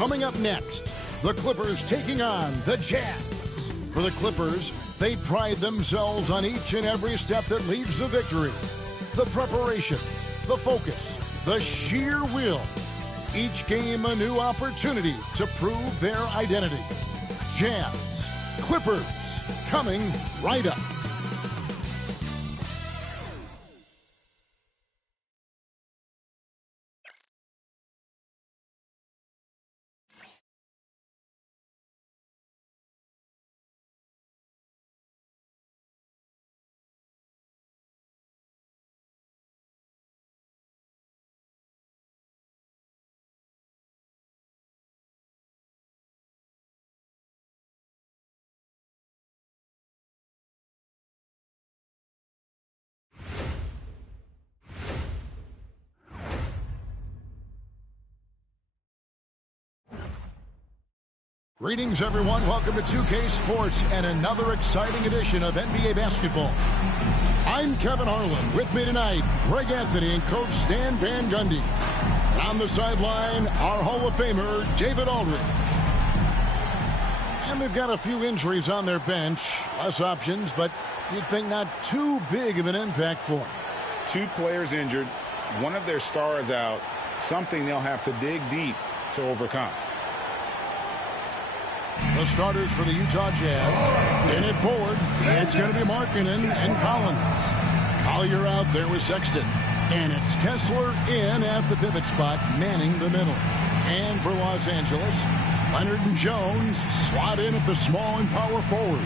Coming up next, the Clippers taking on the Jazz. For the Clippers, they pride themselves on each and every step that leads to victory. The preparation, the focus, the sheer will. Each game a new opportunity to prove their identity. Jazz, Clippers, coming right up. Greetings, everyone. Welcome to 2K Sports and another exciting edition of NBA basketball. I'm Kevin Harlan. With me tonight, Greg Anthony and Coach Stan Van Gundy. And on the sideline, our Hall of Famer, David Aldridge. And they've got a few injuries on their bench. Less options, but you'd think not too big of an impact for them. 2 players injured, one of their stars out, something they'll have to dig deep to overcome. The starters for the Utah Jazz. In it forward, it's going to be Markkanen and Collins. Collier out there with Sexton. And it's Kessler in at the pivot spot, manning the middle. And for Los Angeles, Leonard and Jones slot in at the small and power forward.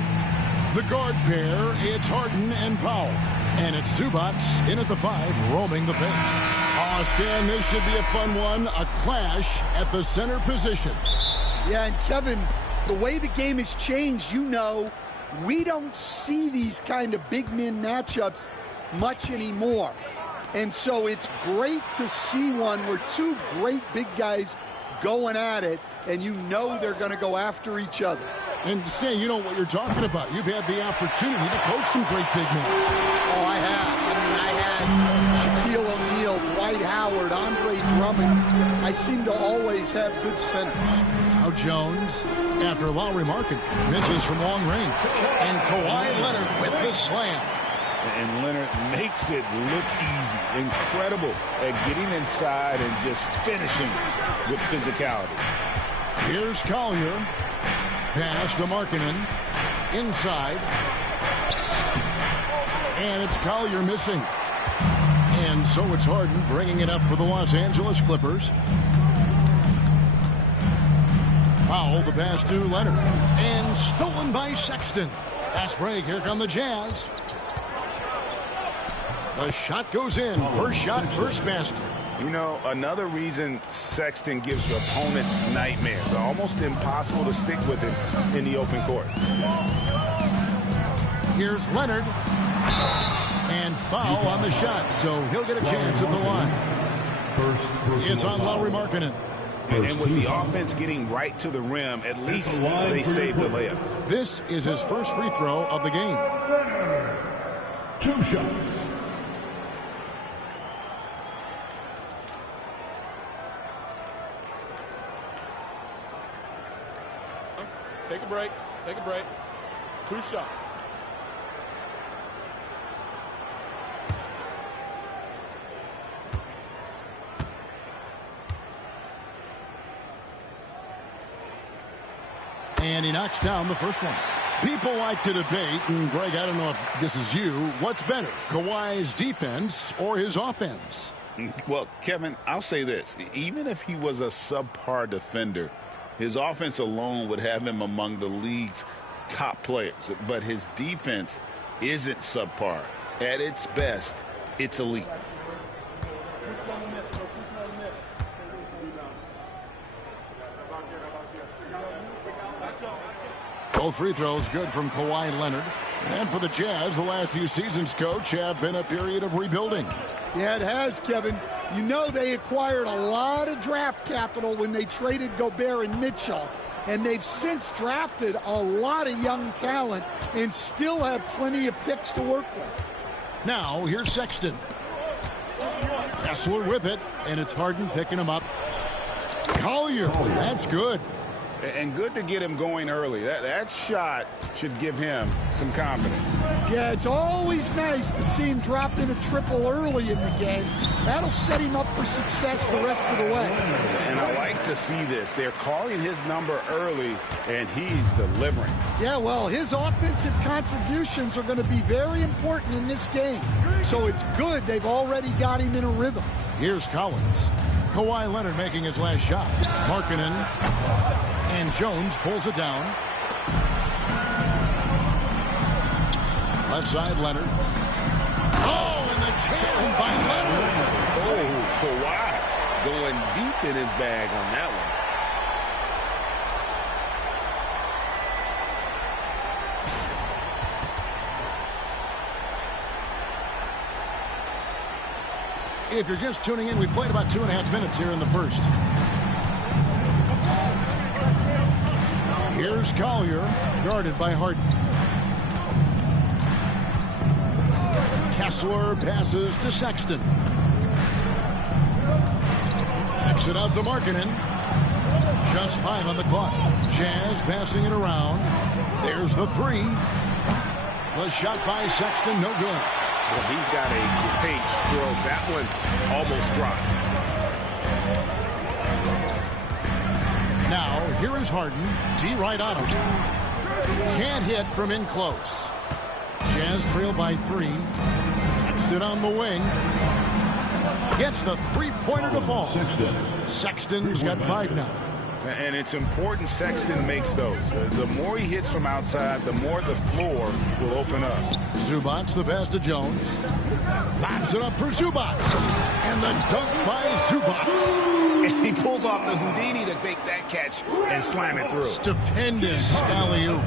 The guard pair, it's Harden and Powell. And it's Zubac in at the 5, roaming the paint. Stan, this should be a fun one. A clash at the center position. Yeah, and Kevin, the way the game has changed, we don't see these kind of big men matchups much anymore. And so it's great to see one where 2 great big guys going at it, and they're going to go after each other. And Stan, you know what you're talking about. You've had the opportunity to coach some great big men. Oh, I have. I had Shaquille O'Neal, Dwight Howard, Andre Drummond. I seem to always have good centers. Now Jones, after Lowry Markkanen, misses from long range. And Kawhi Leonard with the slam. And Leonard makes it look easy. Incredible at getting inside and just finishing with physicality. Here's Collier. Pass to Markkanen. Inside. And it's Collier missing. And so it's Harden bringing it up for the Los Angeles Clippers. Powell, the pass to Leonard. And stolen by Sexton. Pass break. Here come the Jazz. The shot goes in. First shot, first basket. Another reason Sexton gives opponents nightmares. They're almost impossible to stick with him in the open court. Here's Leonard. And foul on the shot, so he'll get a chance at the line. It's on Lowry Markkanen. And with the offense getting right to the rim, at least they saved the layup. This is his first free throw of the game. 2 shots. Take a break. Take a break. 2 shots. And he knocks down the first one. People like to debate, and Greg, I don't know if this is you, what's better, Kawhi's defense or his offense? Well, Kevin, I'll say this. Even if he was a subpar defender, his offense alone would have him among the league's top players. But his defense isn't subpar. At its best, it's elite. Both free throws good from Kawhi Leonard. And for the Jazz, the last few seasons, Coach, have been a period of rebuilding. Yeah, it has, Kevin. They acquired a lot of draft capital when they traded Gobert and Mitchell. And they've since drafted a lot of young talent and still have plenty of picks to work with. Now, here's Sexton. Kessler with it, and it's Harden picking him up. Collier, that's good. And good to get him going early. That shot should give him some confidence. Yeah, it's always nice to see him drop in a triple early in the game. That'll set him up for success the rest of the way. And I like to see this. They're calling his number early, and he's delivering. Yeah, well, his offensive contributions are going to be very important in this game. So it's good they've already got him in a rhythm. Here's Collins. Kawhi Leonard making his last shot. Markkanen. And Jones pulls it down. Left side, Leonard. Oh, and the jam by Leonard. Oh, Kawhi going deep in his bag on that one. If you're just tuning in, we played about 2.5 minutes here in the first. Here's Collier, guarded by Harden. Kessler passes to Sexton. Backs it out to Markkanen. Just 5 on the clock. Jazz passing it around. There's the 3. The shot by Sexton, no good. Well, he's got a great stroke. That one almost dropped. Now, here is Harden. D right on him. Can't hit from in close. Jazz trail by 3. Sexton on the wing. Gets the three-pointer to fall. Sexton's got 5 now. And it's important Sexton makes those. The more he hits from outside, the more the floor will open up. Zubac, the pass to Jones. Lobs it up for Zubac. And the dunk by Zubac. And he pulls off the Houdini to make that catch and slam it through. Stupendous alley-oop.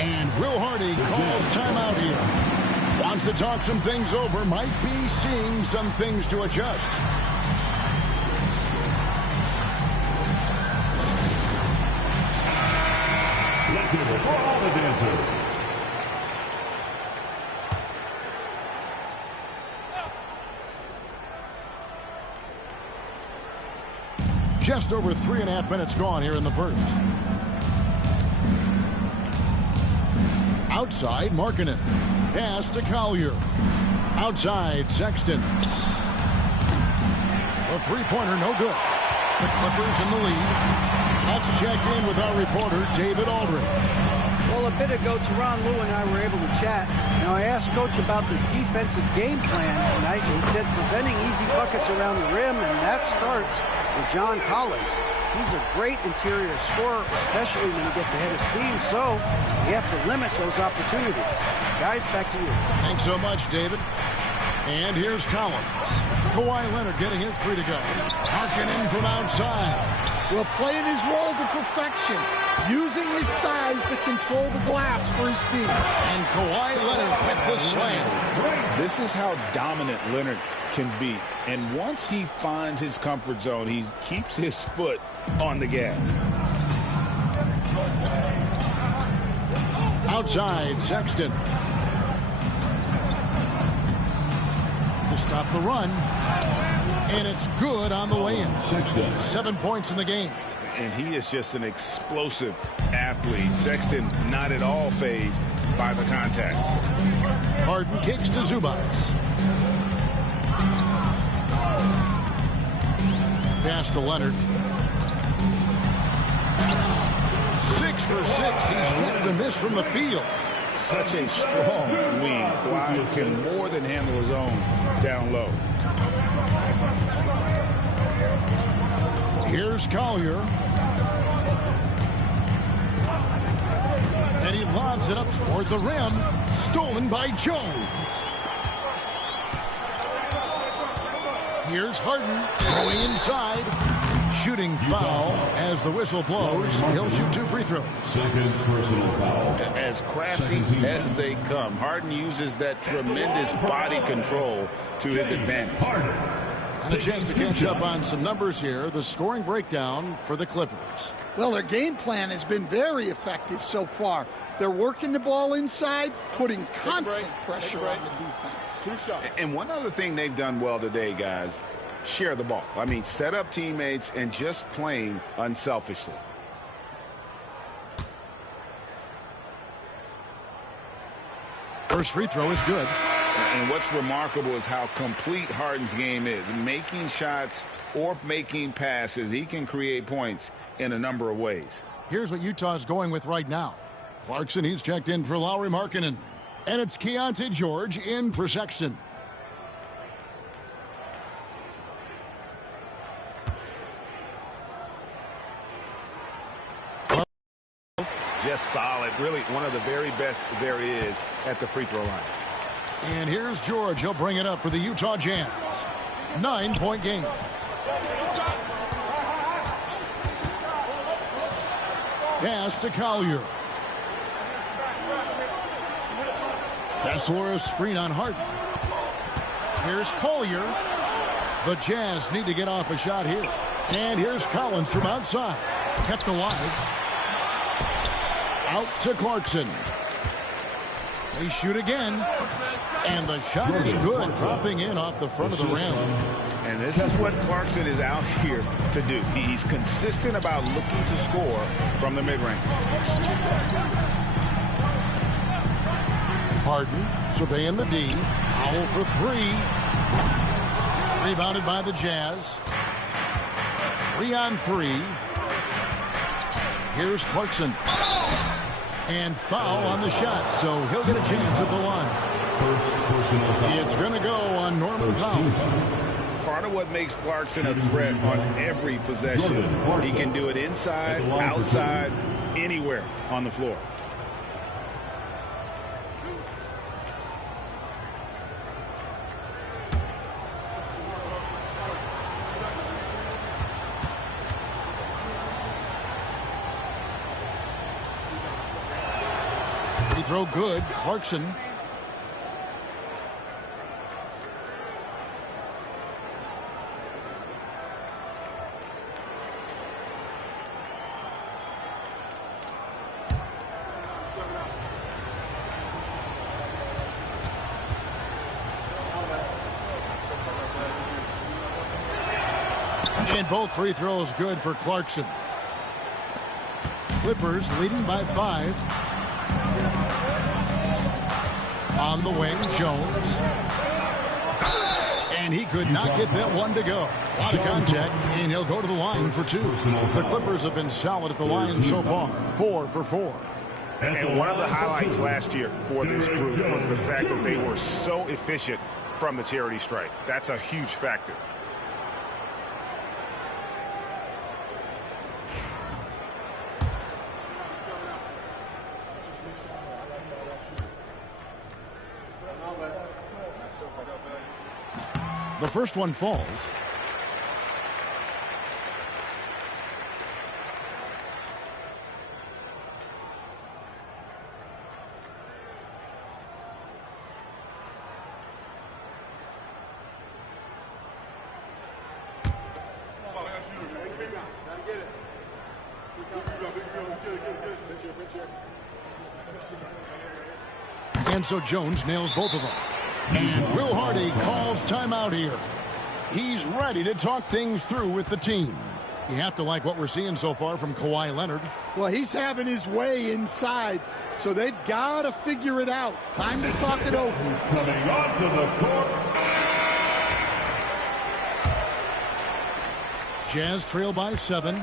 And Will Hardy calls timeout here. Wants to talk some things over. Might be seeing some things to adjust. Let's hear it for all the dancers. Just over 3.5 minutes gone here in the first. Outside, Markkanen. Pass to Collier. Outside, Sexton. The three-pointer, no good. The Clippers in the lead. Let's check in with our reporter, David Aldridge. Well, a bit ago, Teron Lue and I were able to chat. Now, I asked Coach about the defensive game plan tonight, and he said preventing easy buckets around the rim, and that starts with John Collins. He's a great interior scorer, especially when he gets ahead of steam, so you have to limit those opportunities. Guys, back to you. Thanks so much, David. And here's Collins. Kawhi Leonard getting his 3 to go. Markkanen from outside. Well, playing his role to perfection, using his size to control the glass for his team. And Kawhi Leonard with the slam. This is how dominant Leonard can be. And once he finds his comfort zone, he keeps his foot on the gas. Outside, Sexton. To stop the run. And it's good on the way in. 7 points in the game. And he is just an explosive athlete. Sexton not at all fazed by the contact. Harden kicks to Zubac. Pass to Leonard. 6 for 6. He's yet to miss from the field. Such a strong wing. Kawhi can more than handle his own down low. Here's Collier. And he lobs it up toward the rim. Stolen by Jones. Here's Harden going inside. Shooting foul as the whistle blows. He'll shoot 2 free throws. Second personal foul. As crafty as they come, Harden uses that tremendous body control to his advantage. And a chance to catch up on some numbers here. The scoring breakdown for the Clippers. Well, their game plan has been very effective so far. They're working the ball inside, putting constant pressure on the defense. 2 shots. And one other thing they've done well today, guys, share the ball. I mean, set up teammates and just playing unselfishly. First free throw is good. And what's remarkable is how complete Harden's game is. Making shots or making passes, he can create points in a number of ways. Here's what Utah's going with right now. Clarkson, he's checked in for Lauri Markkanen. And it's Keontae George in for Sexton. Just solid. Really one of the very best there is at the free throw line. And here's George. He'll bring it up for the Utah Jazz. 9-point game. Pass to Collier. Kessler, a screen on Harden. Here's Collier. The Jazz need to get off a shot here. And here's Collins from outside. Kept alive. Out to Clarkson. They shoot again. And the shot is good, dropping in off the front of the rim. And this is what Clarkson is out here to do. He's consistent about looking to score from the mid-range. Harden surveying the D. Powell for three. Rebounded by the Jazz. 3-on-3. Here's Clarkson. And foul on the shot, so he'll get a chance at the line. It's going to go on Norman Powell. Part of what makes Clarkson a threat on every possession, he can do it inside, outside, anywhere on the floor. Free throw good. Clarkson. And both free throws good for Clarkson. Clippers leading by 5. On the wing, Jones. And he could not get that one to go. A lot of contact, and he'll go to the line for 2. The Clippers have been solid at the line so far. 4 for 4. And one of the highlights last year for this group was the fact that they were so efficient from the charity stripe. That's a huge factor. The first one falls. And so Jones nails both of them. And Will Hardy calls timeout here. He's ready to talk things through with the team. You have to like what we're seeing so far from Kawhi Leonard. Well, he's having his way inside, so they've got to figure it out. Time to talk it over. Coming onto the court. Jazz trail by 7.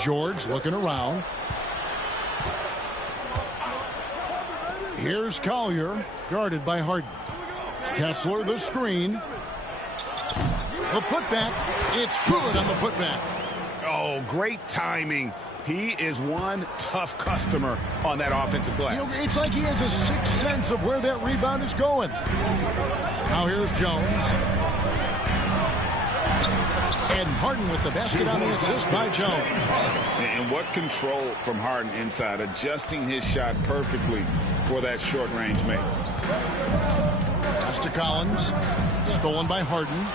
George looking around. Here's Collier, guarded by Harden. Kessler, the screen. The putback. It's good on the putback. Oh, great timing. He is one tough customer on that offensive glass. You know, it's like he has a sixth sense of where that rebound is going. Now here's Jones. And Harden with the basket on the assist by Jones. And what control from Harden inside, adjusting his shot perfectly for that short-range make. Pass to Collins. Stolen by Harden.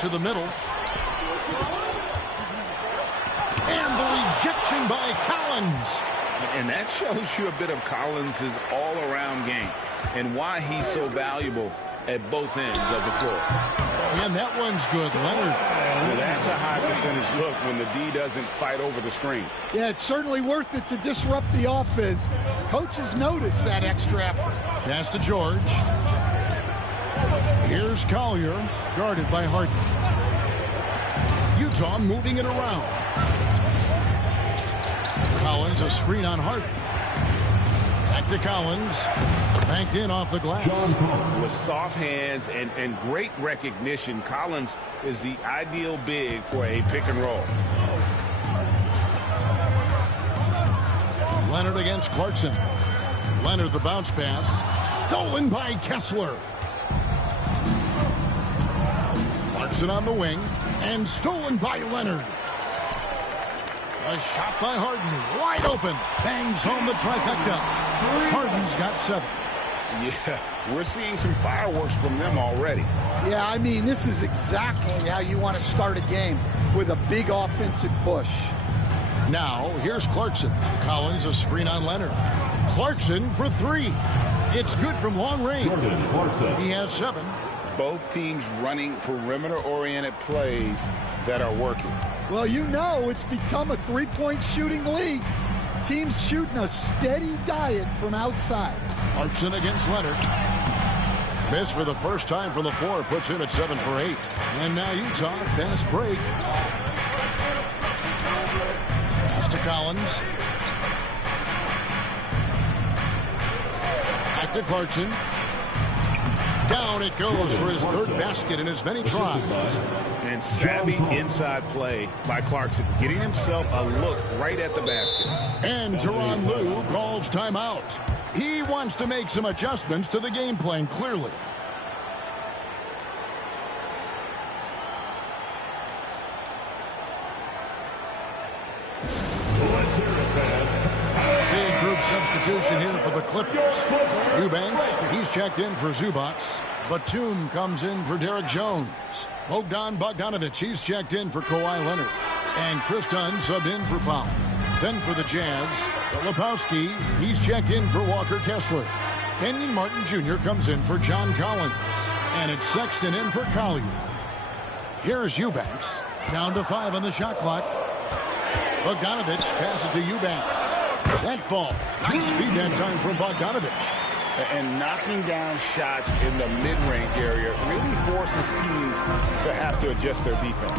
To the middle. And the rejection by Collins. And that shows you a bit of Collins' all-around game and why he's so valuable at both ends of the floor. And that one's good, Leonard. Well, that's a high percentage look when the D doesn't fight over the screen. Yeah, it's certainly worth it to disrupt the offense. Coaches notice that extra effort. Pass to George. Here's Collier, guarded by Harden. Utah moving it around. Collins, a screen on Harden. Back to Collins. Banked in off the glass. With soft hands and great recognition, Collins is the ideal big for a pick and roll. Leonard against Clarkson. Leonard the bounce pass. Stolen by Kessler. Clarkson on the wing. And stolen by Leonard. A shot by Harden. Wide open. Bangs home the trifecta. Harden's got 7. Yeah, we're seeing some fireworks from them already. Yeah, I mean, this is exactly how you want to start a game, with a big offensive push. Now, here's Clarkson. Collins, a screen on Leonard. Clarkson for 3. It's good from long range. He has 7. Both teams running perimeter-oriented plays that are working. Well, you know it's become a three-point shooting league. Teams shooting a steady diet from outside. Clarkson against Leonard. Miss for the first time from the floor, puts him at 7 for 8. And now Utah, fast break. Pass to Collins. Back to Clarkson. Down it goes for his 3rd basket in as many tries. And savvy inside play by Clarkson, getting himself a look right at the basket. And Tyronn Lue calls timeout. He wants to make some adjustments to the game plan, clearly. Big group substitution here for the Clippers. Eubanks, he's checked in for Zubats. Batum comes in for Derek Jones. Bogdanovich, he's checked in for Kawhi Leonard. And Chris Dunn subbed in for Powell. Then for the Jazz, Lepowski, he's checked in for Walker Kessler. Kenyon Martin Jr. comes in for John Collins. And it's Sexton in for Collier. Here's Eubanks. Down to 5 on the shot clock. Bogdanovich passes to Eubanks. That falls. Nice feed that time from Bogdanovich. And knocking down shots in the mid-range area really forces teams to have to adjust their defense.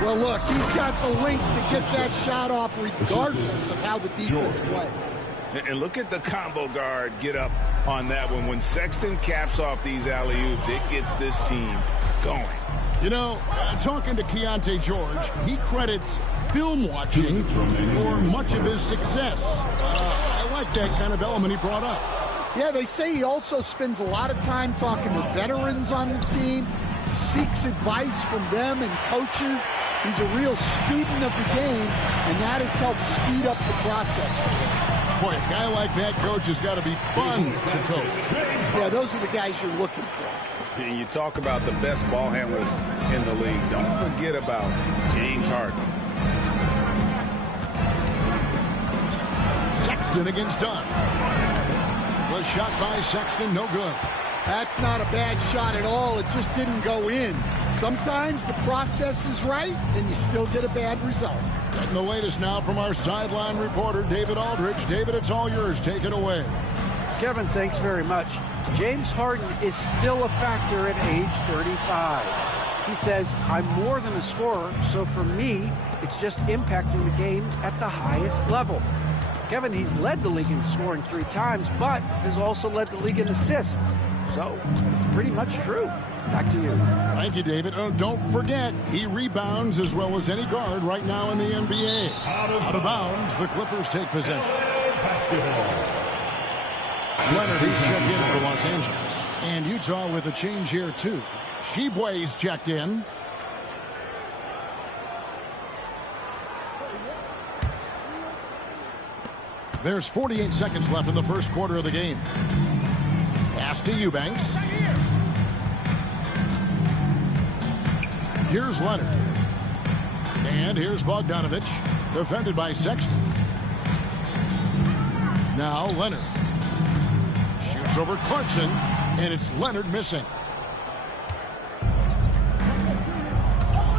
Well, look, he's got the link to get that shot off regardless of how the defense plays. And look at the combo guard get up on that one. When Sexton caps off these alley-oops, it gets this team going. You know, talking to Keontae George, he credits film watching for much of his success. I like that kind of element he brought up. Yeah, they say he also spends a lot of time talking to veterans on the team, seeks advice from them and coaches. He's a real student of the game, and that has helped speed up the process for him. Boy, a guy like that, coach, has got to be fun to coach. Yeah, those are the guys you're looking for. And you talk about the best ball handlers in the league. Don't forget about James Harden. Sexton against Dunn. The shot by Sexton, no good. That's not a bad shot at all. It just didn't go in. Sometimes the process is right, and you still get a bad result. Getting the latest now from our sideline reporter, David Aldridge. David, it's all yours. Take it away. Kevin, thanks very much. James Harden is still a factor at age 35. He says, I'm more than a scorer, so for me, it's just impacting the game at the highest level. Kevin, he's led the league in scoring 3 times, but has also led the league in assists. So, it's pretty much true. Back to you. Thank you, David. Oh, don't forget, he rebounds as well as any guard right now in the NBA. Out of bounds, the Clippers take possession. Leonard, he's checked in for Los Angeles. And Utah with a change here, too. Sheboy's checked in. There's 48 seconds left in the first quarter of the game. Pass to Eubanks. Here's Leonard. And here's Bogdanovich, defended by Sexton. Now Leonard. Shoots over Clarkson, and it's Leonard missing.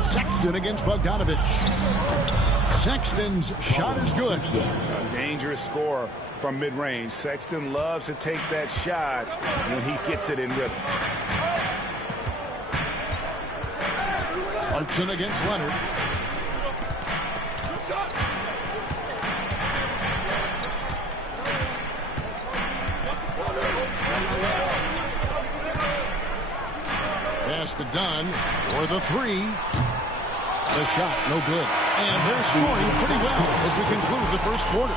Sexton against Bogdanovich. Sexton's shot is good. A dangerous scorer from mid-range. Sexton loves to take that shot when he gets it in rhythm. Clarkson against Leonard. Pass to Dunn for the three. The shot, no good. And they're scoring pretty well as we conclude the first quarter.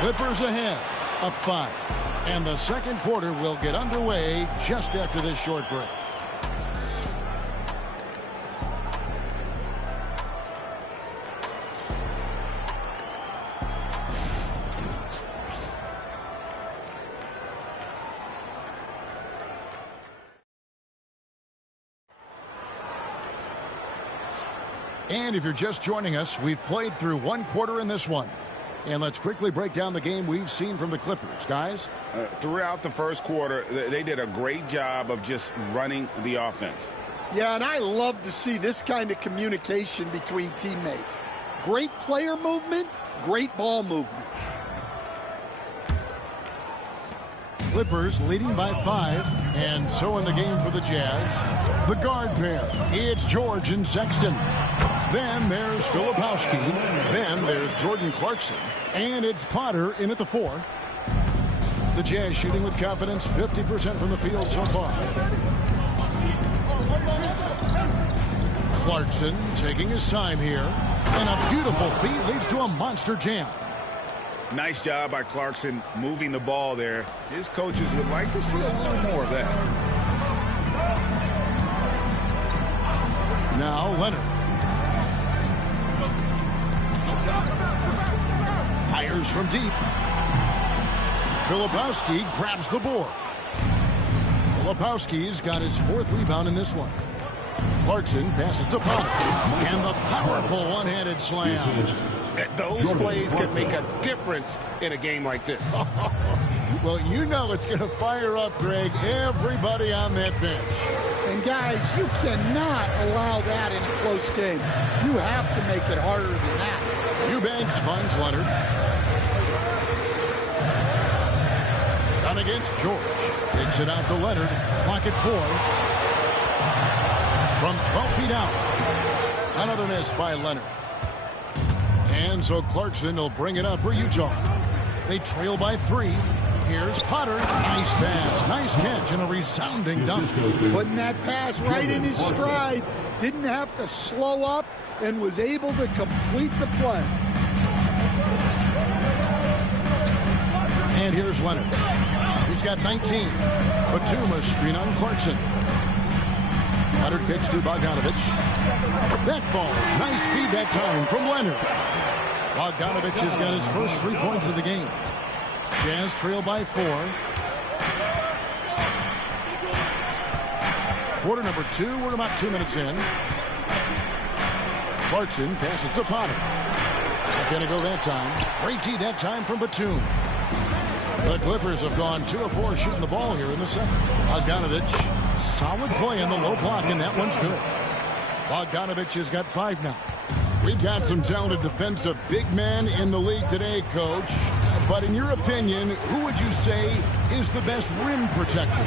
Clippers ahead, up 5. And the second quarter will get underway just after this short break. And if you're just joining us, we've played through one quarter in this one. And let's quickly break down the game we've seen from the Clippers. Guys? Throughout the first quarter, they did a great job of just running the offense. Yeah, and I love to see this kind of communication between teammates. Great player movement, great ball movement. Clippers leading by 5, and so in the game for the Jazz. The guard pair, it's George and Sexton. Then there's Filipowski. Then there's Jordan Clarkson. And it's Potter in at the 4. The Jazz shooting with confidence, 50% from the field so far. Clarkson taking his time here. And a beautiful feed leads to a monster jam. Nice job by Clarkson moving the ball there. His coaches would like to see a little more of that. Now Leonard. Fires from deep. Filipowski grabs the board. Filipowski's got his 4th rebound in this one. Clarkson passes to Potter. And the powerful one-handed slam. Those plays can make a difference in a game like this. Well, you know it's going to fire up, Greg, everybody on that bench. And guys, you cannot allow that in a close game. You have to make it harder than that. Eubanks finds Leonard. Down against George. Takes it out to Leonard. Clock at 4. From 12 feet out. Another miss by Leonard. And so Clarkson will bring it up for Utah. They trail by 3. Here's Potter. Nice pass. Nice catch and a resounding dunk. Putting that pass right in his stride. Didn't have to slow up and was able to complete the play. And here's Leonard. He's got 19. Batum screen on Clarkson. Leonard kicks to Bogdanovich. That falls. Nice feed that time from Leonard. Bogdanovich has got his first 3 points of the game. Jazz trail by 4. Quarter number 2. We're about 2 minutes in. Clarkson passes to Potter. Not going to go that time. Great tee that time from Batum. The Clippers have gone 2 of 4 shooting the ball here in the second. Bogdanovich, solid play in the low block, and that one's good. Bogdanovich has got 5 now. We've got some talented defensive big men in the league today, Coach. But in your opinion, who would you say is the best rim protector?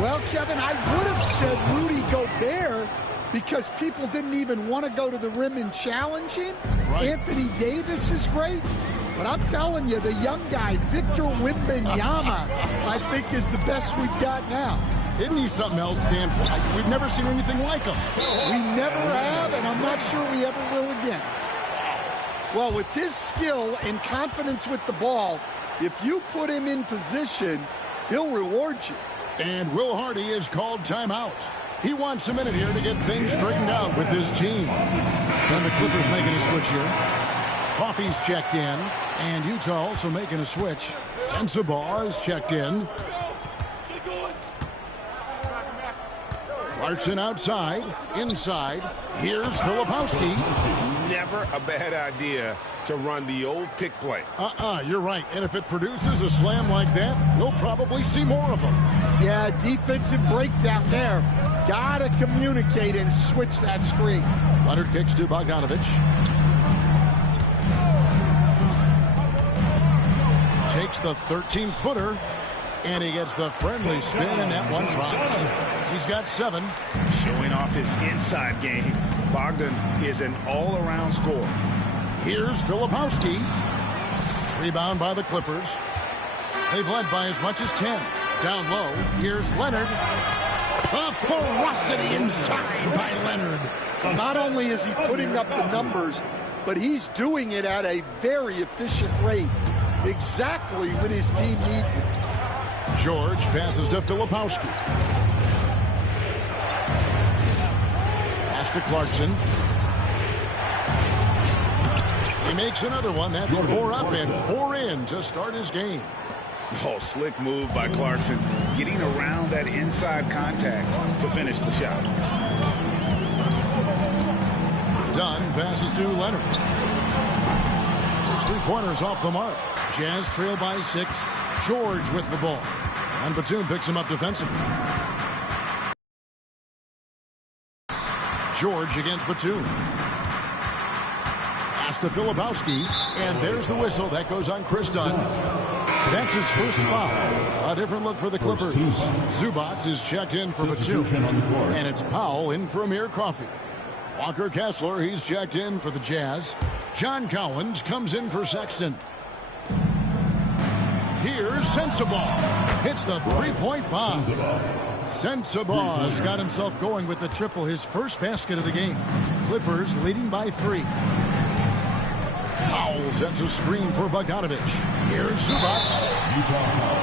Well, Kevin, I would have said Rudy Gobert because people didn't even want to go to the rim and challenge him. Right. Anthony Davis is great. But I'm telling you, the young guy, Victor Wembanyama, I think is the best we've got now. Isn't he something else, Dan? We've never seen anything like him. We never have, and I'm not sure we ever will again. Well, with his skill and confidence with the ball, if you put him in position, he'll reward you. And Will Hardy is called timeout. He wants a minute here to get things straightened out with his team. And the Clippers making a switch here. Coffey's checked in, and Utah also making a switch. Sensabaugh is checked in. Clarkson outside, inside. Here's Filipowski. never a bad idea to run the old pick play. You're right. And if it produces a slam like that, we'll probably see more of them. Yeah, defensive breakdown there. Gotta communicate and switch that screen. Leonard kicks to Bogdanovich. Takes the 13-footer, and he gets the friendly spin, and that one drops. He's got 7. Showing off his inside game. Bogdan is an all-around scorer. Here's Filipowski. Rebound by the Clippers. They've led by as much as 10. Down low, here's Leonard. A ferocity inside by Leonard. Not only is he putting up the numbers, but he's doing it at a very efficient rate. Exactly when his team needs it. George passes to Filipowski. Pass to Clarkson. He makes another one. That's 4 up and 4 in to start his game. Oh, slick move by Clarkson. Getting around that inside contact to finish the shot. Dunn passes to Leonard. His 3-pointers off the mark. Jazz trail by 6. George with the ball. And Batum picks him up defensively. George against Batum. Pass to Filipowski. And there's the whistle. That goes on Chris Dunn. That's his first foul. A different look for the Clippers. Zubac is checked in for Batum. And it's Powell in for Amir Coffey. Walker Kessler, he's checked in for the Jazz. John Collins comes in for Sexton. Here's Sensabaugh. Hits the 3-point bomb. Sensabaugh has got himself going with the triple, his first basket of the game. Clippers leading by 3. Powell sends a screen for Bogdanovich. Here's Zubac. Utah foul.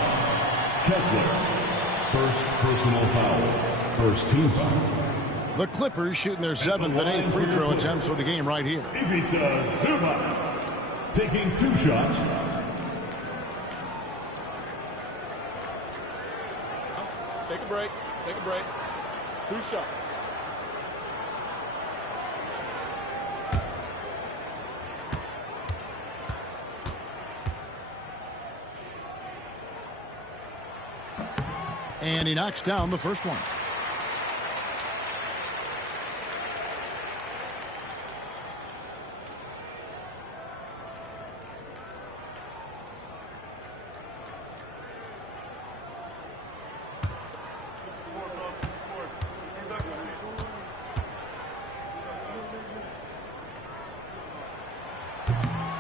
Kessler. First personal foul. First team foul. The Clippers shooting their 7th and 8th free throw attempts for the game right here. Ivica Zubac. Taking 2 shots. Take a break. Take a break. 2 shots. And he knocks down the first one.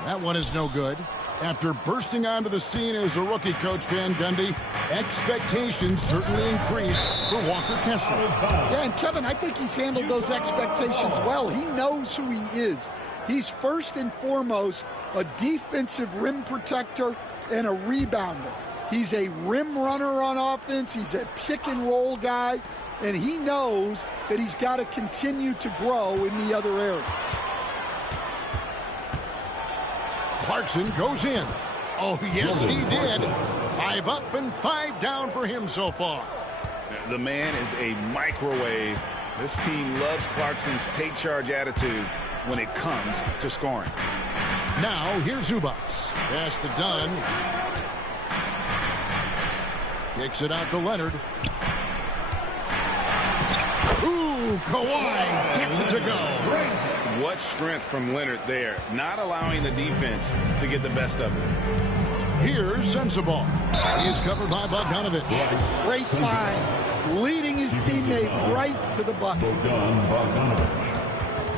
That one is no good. After bursting onto the scene as a rookie, Coach Van Gundy, expectations certainly increased for Walker Kessler. Yeah, and Kevin, I think he's handled those expectations well. He knows who he is. He's first and foremost a defensive rim protector and a rebounder. He's a rim runner on offense. He's a pick and roll guy, and he knows that he's got to continue to grow in the other areas. Clarkson goes in. Oh, yes, he did. 5 up and 5 down for him so far. The man is a microwave. This team loves Clarkson's take charge attitude when it comes to scoring. Now, here's Zubac. Pass to Dunn. Kicks it out to Leonard. Ooh, Kawhi gets it to go. What strength from Leonard there, not allowing the defense to get the best of it. Here's Sensabaugh. He is covered by Bogdanovich. Great find, leading his teammate right to the bucket.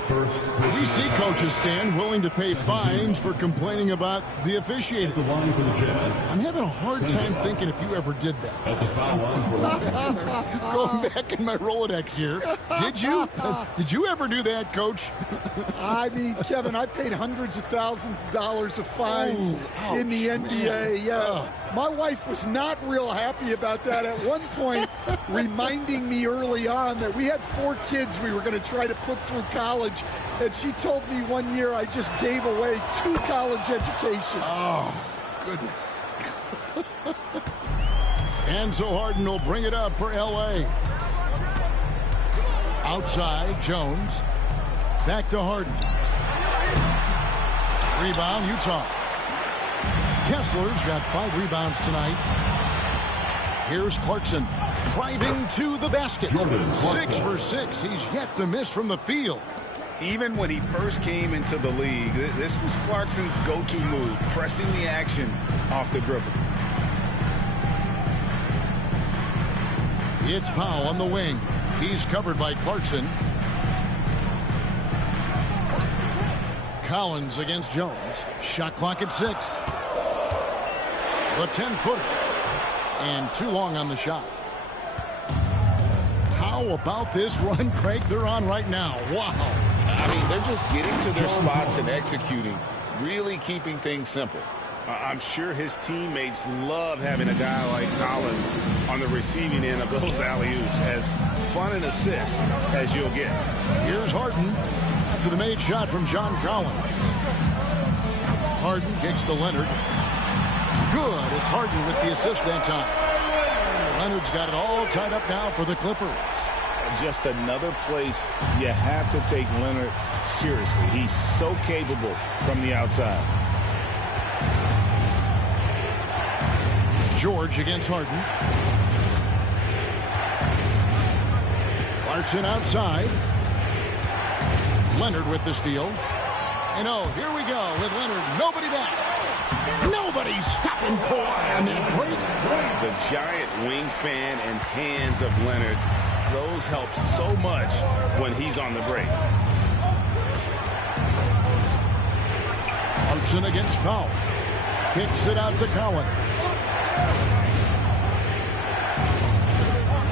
We see coaches stand willing to pay fines for complaining about the officiating. I'm having a hard time thinking if you ever did that. Going back in my Rolodex here, did you? Did you ever do that, Coach? I mean, Kevin, I paid hundreds of thousands of dollars of fines in the NBA. Yeah, my wife was not real happy about that at one point, reminding me early on that we had 4 kids we were going to try to put through college. And she told me one year I just gave away 2 college educations. Oh, goodness. And so Harden will bring it up for L.A. Outside, Jones. Back to Harden. Rebound, Utah. Kessler's got 5 rebounds tonight. Here's Clarkson driving to the basket. 6 for 6. He's yet to miss from the field. Even when he first came into the league, this was Clarkson's go-to move, pressing the action off the dribble. It's Powell on the wing. He's covered by Clarkson. Collins against Jones. Shot clock at 6. The 10-footer. And too long on the shot. How about this run, Craig, they're on right now? Wow. I mean, they're just getting to their spots and executing, really keeping things simple. I'm sure his teammates love having a guy like Collins on the receiving end of those alley-oops. As fun an assist as you'll get. Here's Harden after the made shot from John Collins. Harden kicks to Leonard. Good. It's Harden with the assist that time. Leonard's got it all tied up now for the Clippers. Just another place you have to take Leonard seriously. He's so capable from the outside. George against Harden. Clarkson outside. Leonard with the steal. And oh, here we go with Leonard. Nobody back. Nobody stopping Kawhi on that break. The giant wingspan and hands of Leonard, those help so much when he's on the break. Clarkson against Powell. Kicks it out to Collins.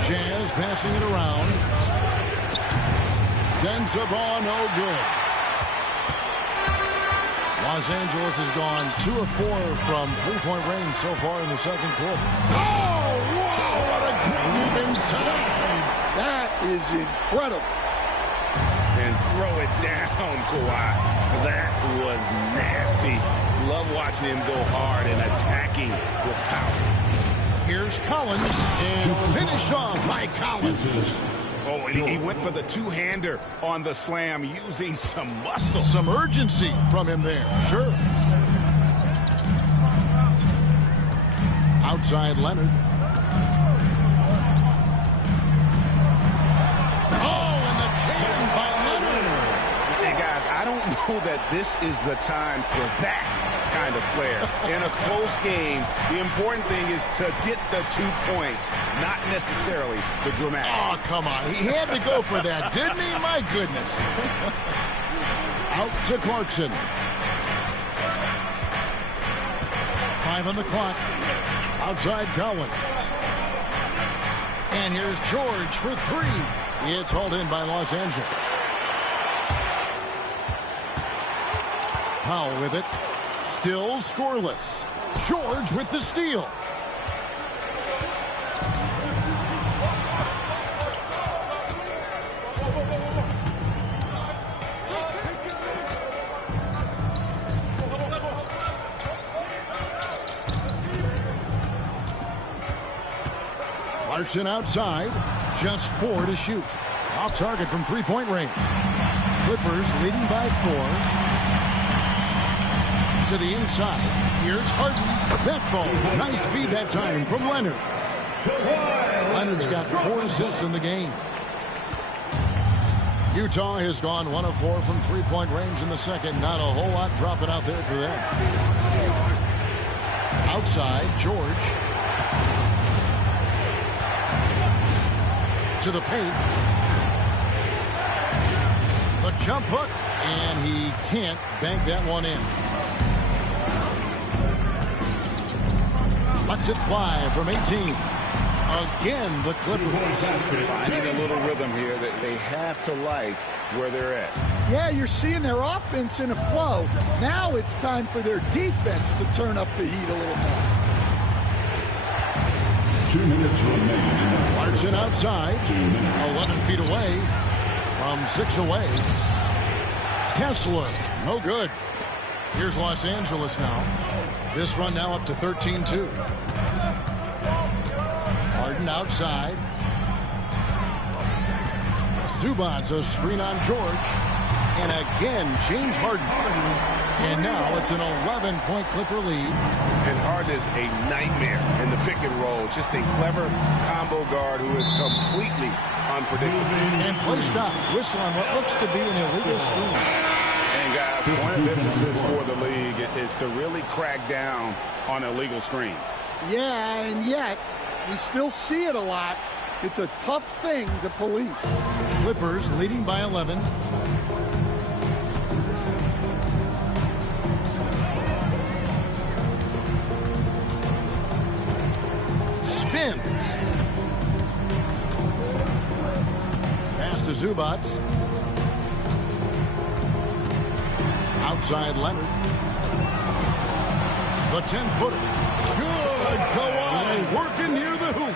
Jazz passing it around. Sends the ball, no good. Los Angeles has gone 2 of 4 from three-point range so far in the second quarter. Oh, wow, what a great move inside. That is incredible. And throw it down, Kawhi. That was nasty. Love watching him go hard and attacking with power. Here's Collins, and finished off by Collins. Oh, and he went for the two-hander on the slam, using some muscle. Some urgency from him there, sure. Outside Leonard. Oh, and the jam by Leonard. And guys, I don't know that this is the time for that kind of flair. In a close game, the important thing is to get the 2 points, not necessarily the dramatics. Oh, come on. He had to go for that, didn't he? My goodness. Out to Clarkson. 5 on the clock. Outside Collins. And here's George for 3. It's hauled in by Los Angeles. Powell with it. Still scoreless. George with the steal. Clarkson outside. Just 4 to shoot. Off target from three-point range. Clippers leading by 4. To the inside. Here's Harden. That ball. Nice feed that time from Leonard. Leonard's got 4 assists in the game. Utah has gone 1 of 4 from three-point range in the second. Not a whole lot dropping out there for them. Outside, George. To the paint. The jump hook. And he can't bank that one in. Lets it fly from 18. Again, the Clippers. Finding a little rhythm here that they have to like where they're at. Yeah, you're seeing their offense in a flow. Now it's time for their defense to turn up the heat a little more. 2 minutes remaining. Clarkson outside. 11 feet away. From 6 away. Kessler, no good. Here's Los Angeles now. This run now up to 13-2. Harden outside. Zubac's a screen on George. And again, James Harden. And now it's an 11-point Clipper lead. And Harden is a nightmare in the pick and roll. Just a clever combo guard who is completely unpredictable. And play stops. Whistle on what looks to be an illegal screen. And guys, point of emphasis for the league is to really crack down on illegal screens. Yeah, and yet we still see it a lot. It's a tough thing to police. Clippers leading by 11. Spins. Pass to Zubac. Outside Leonard. The 10-footer. Good. Kawhi working near the hoop.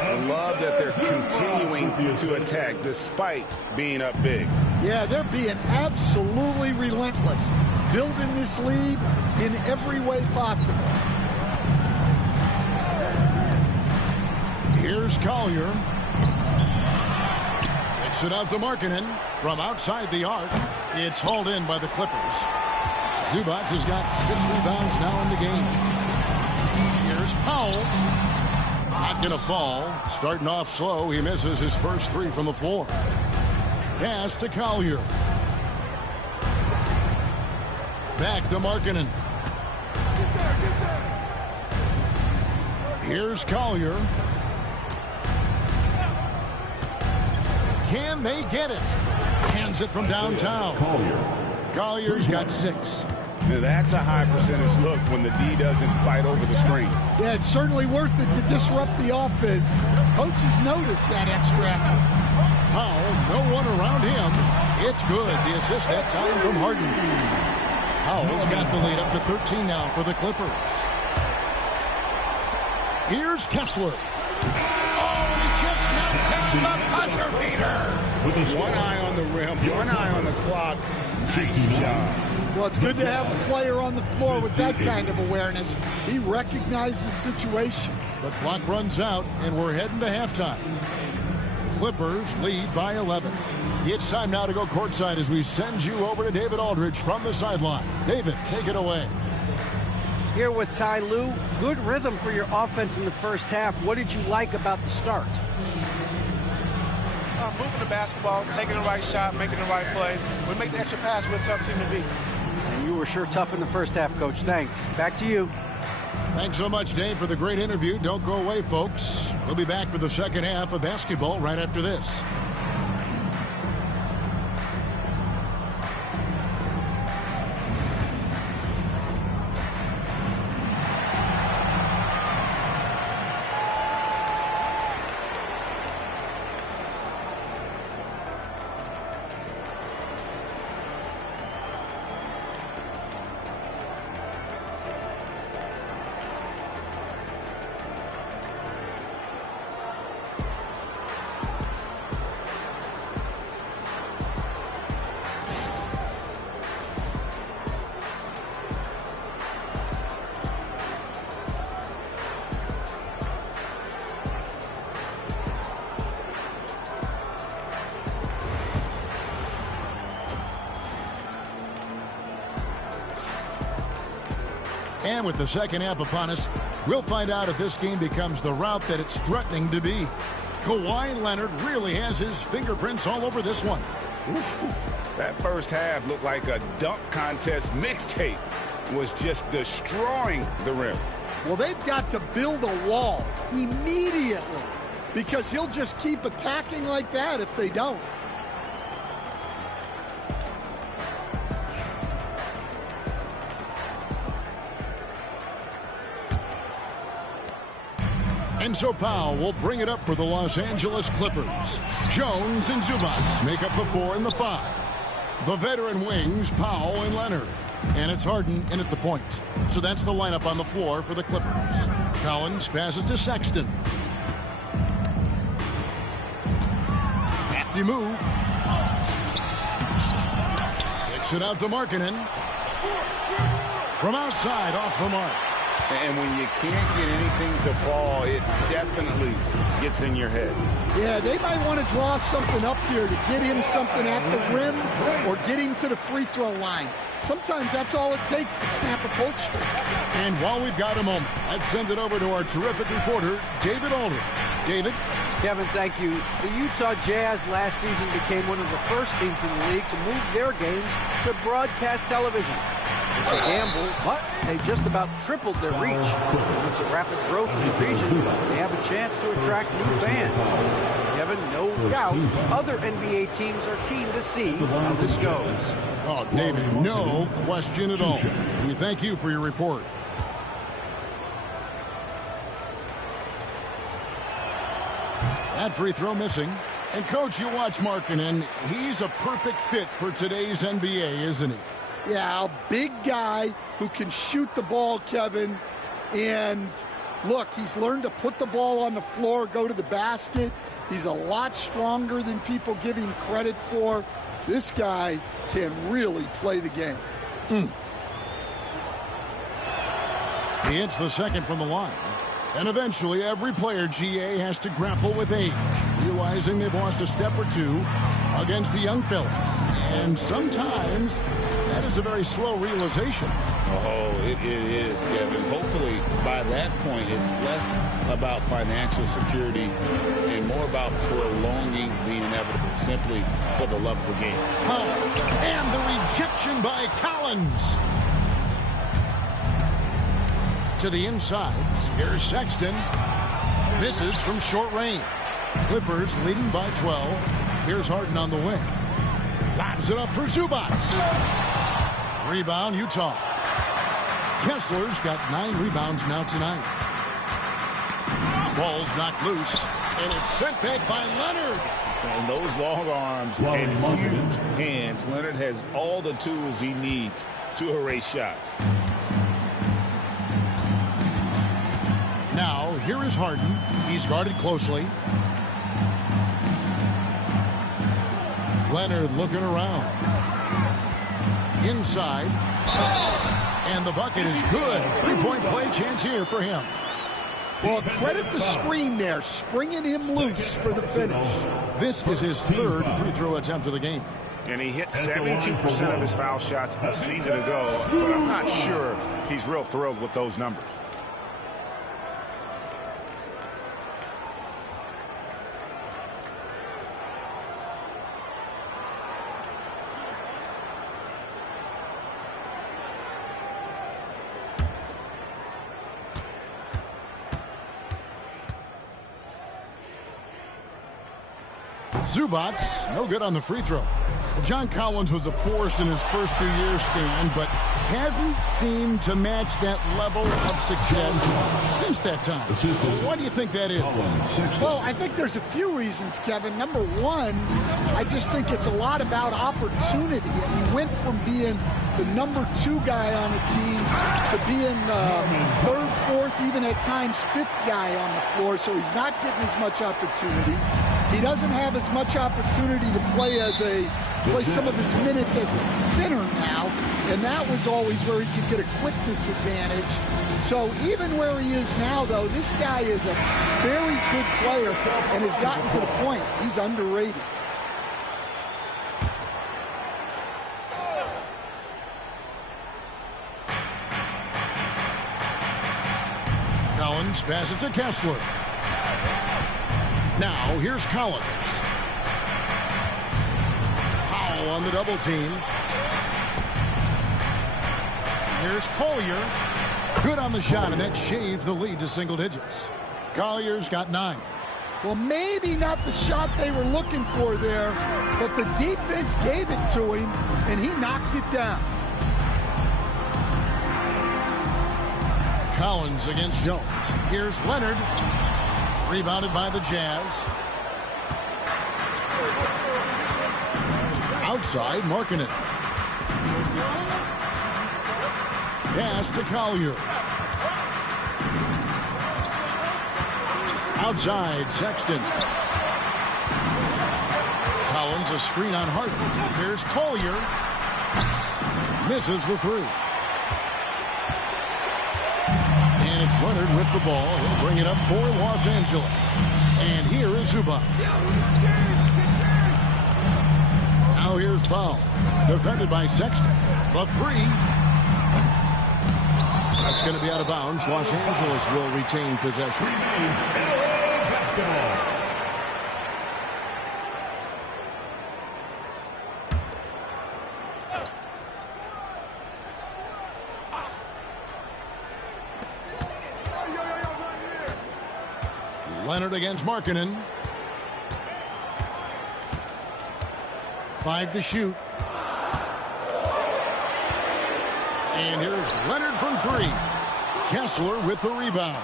I love that they're continuing to attack despite being up big. Yeah, they're being absolutely relentless, building this lead in every way possible. Here's Collier. Kicks it out to Markkanen from outside the arc. It's hauled in by the Clippers. Zubac has got 6 rebounds now in the game. Here's Powell. Not going to fall. Starting off slow, he misses his first 3 from the floor. Pass to Collier. Back to Markkanen. Here's Collier. Can they get it? Hands it from downtown. Collier's got 6. Now that's a high percentage look when the D doesn't fight over the screen. Yeah, it's certainly worth it to disrupt the offense. Coaches notice that extra effort. Powell, no one around him. It's good. The assist that time from Harden. Powell's got the lead up to 13 now for the Clippers. Here's Kessler. Oh, he just knocked down the buzzer beater. One eye on the rim, one eye on the clock. Nice job. Well, it's good to have a player on the floor with that kind of awareness. He recognized the situation. The clock runs out, and we're heading to halftime. Clippers lead by 11. It's time now to go courtside as we send you over to David Aldridge from the sideline. David, take it away. Here with Ty Lue. Good rhythm for your offense in the first half. What did you like about the start? Moving the basketball, taking the right shot, making the right play. We make the extra pass, we're a tough team to beat. And you were sure tough in the first half, Coach. Thanks. Back to you. Thanks so much, Dave, for the great interview. Don't go away, folks. We'll be back for the second half of basketball right after this. And with the second half upon us, we'll find out if this game becomes the route that it's threatening to be. Kawhi Leonard really has his fingerprints all over this one. That first half looked like a dunk contest mixtape. Was just destroying the rim. Well, they've got to build a wall immediately because he'll just keep attacking like that if they don't. And so Powell will bring it up for the Los Angeles Clippers. Jones and Zubac make up the 4 and the 5. The veteran wings, Powell and Leonard. And it's Harden in at the point. So that's the lineup on the floor for the Clippers. Collins passes to Sexton. Crafty move. Kicks it out to Markkanen. From outside, off the mark. And when you can't get anything to fall, it definitely gets in your head. Yeah, they might want to draw something up here to get him something at the rim or get him to the free throw line. Sometimes that's all it takes to snap a cold streak. And while we've got a moment, let's send it over to our terrific reporter, David Aldridge. David? Kevin, thank you. The Utah Jazz last season became one of the first teams in the league to move their games to broadcast television. It's a gamble, but they just about tripled their reach. And with the rapid growth in the region, they have a chance to attract new fans. Kevin, no doubt, other NBA teams are keen to see how this goes. Oh, David, no question at all. We thank you for your report. That free throw missing. And, Coach, you watch Markkanen. He's a perfect fit for today's NBA, isn't he? Yeah, a big guy who can shoot the ball, Kevin. And, look, he's learned to put the ball on the floor, go to the basket. He's a lot stronger than people give him credit for. This guy can really play the game. He hits the second from the line. And eventually, every player, GA, has to grapple with age, realizing they've lost a step or two against the young fellas. And sometimes, that is a very slow realization. Oh, it is, Kevin. Hopefully, by that point, it's less about financial security and more about prolonging the inevitable, simply for the love of the game. Oh, and the rejection by Collins. To the inside, here's Sexton. Misses from short range. Clippers leading by 12. Here's Harden on the wing. Lobs it up for Zubac. Rebound, Utah. Kessler's got 9 rebounds now tonight. Ball's knocked loose, and it's sent back by Leonard. And those long arms and huge hands, Leonard has all the tools he needs to erase shots. Now, here is Harden. He's guarded closely. Leonard looking around. Inside. And the bucket is good. Three-point play chance here for him. Well, credit the screen there, springing him loose for the finish. This is his third free throw attempt of the game. And he hit 72% of his foul shots a season ago, but I'm not sure he's real thrilled with those numbers. Zubac, no good on the free throw. John Collins was a force in his first few years, Stan, but hasn't seemed to match that level of success since that time. Why do you think that is? Well, I think there's a few reasons, Kevin. Number one, I just think it's a lot about opportunity. And he went from being the number 2 guy on the team to being third, fourth, even at times fifth guy on the floor. So he's not getting as much opportunity. He doesn't have as much opportunity to play some of his minutes as a center now, and that was always where he could get a quickness advantage. So even where he is now, though, this guy is a very good player and has gotten to the point he's underrated. Collins passes to Kessler. Now, here's Collins. Powell on the double team. Here's Collier. Good on the shot, and that shaved the lead to single digits. Collier's got 9. Well, maybe not the shot they were looking for there, but the defense gave it to him, and he knocked it down. Collins against Jones. Here's Leonard. Rebounded by the Jazz. Outside, Markkanen. Pass to Collier. Outside, Sexton. Collins, a screen on Harden. Here's Collier. Misses the 3. And it's Leonard with the ball. He'll bring it up for Los Angeles. And here is Zubac. Now here's Powell. Defended by Sexton. The three. That's going to be out of bounds. Los Angeles will retain possession. Leonard against Markkanen. 5 to shoot. And here's Leonard from 3. Kessler with the rebound.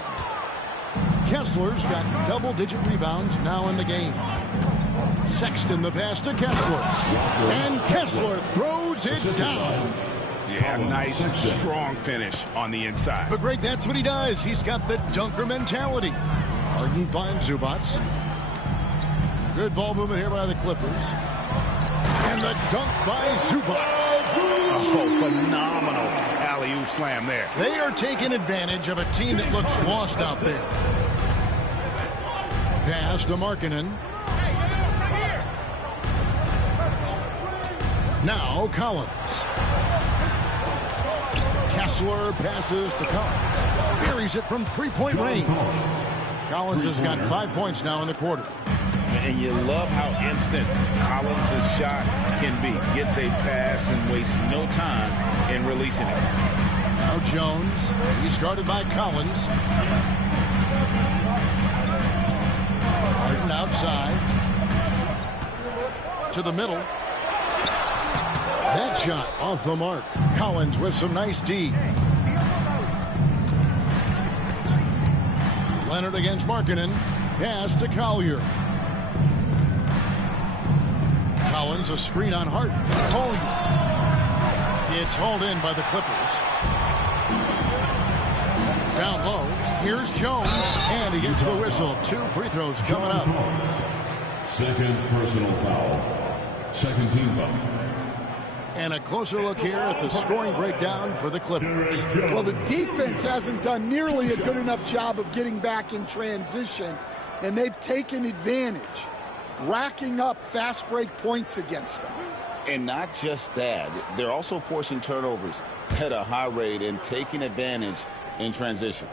Kessler's got double-digit rebounds now in the game. Sexton the pass to Kessler. And Kessler throws it down. Yeah, nice, strong finish on the inside. But Greg, that's what he does. He's got the dunker mentality. Harden finds Zubac. Good ball movement here by the Clippers. And the dunk by Zubac. Oh, phenomenal alley-oop slam there. They are taking advantage of a team that looks lost out there. Pass to Markkanen. Now Collins. Kessler passes to Collins. Buries it from three-point range. Collins has got 5 points now in the quarter. And you love how instant Collins' shot can be. Gets a pass and wastes no time in releasing it. Now Jones. He's guarded by Collins. Harden outside. To the middle. That shot off the mark. Collins with some nice D. Leonard against Markkanen. Pass to Collier. Collins a screen on Harden. Collier. It's hauled in by the Clippers. Down low. Here's Jones. And he gets the whistle. 2 free throws coming up. Second personal foul. Second team foul. And a closer look here at the scoring breakdown for the Clippers. Well, the defense hasn't done nearly a good enough job of getting back in transition, and they've taken advantage, racking up fast break points against them. And not just that, they're also forcing turnovers at a high rate and taking advantage in transition.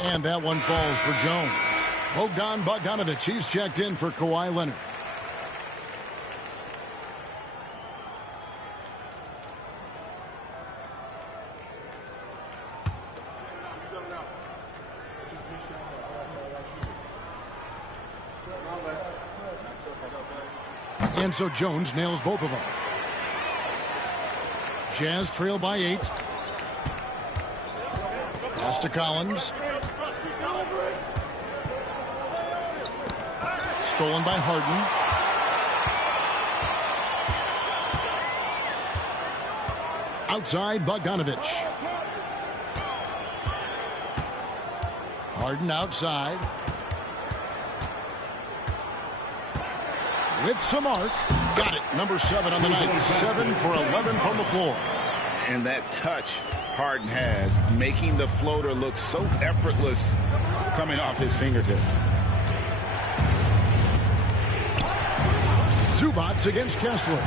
And that one falls for Jones. Bogdanovich, he's checked in for Kawhi Leonard. And so Jones nails both of them. Jazz trail by 8. Pass to Collins. Stolen by Harden. Outside, Bogdanovich. Harden outside. With some arc. Got it. Number 7 on the night. 7 for 11 from the floor. And that touch Harden has, making the floater look so effortless coming off his fingertips. Zubac against Kessler.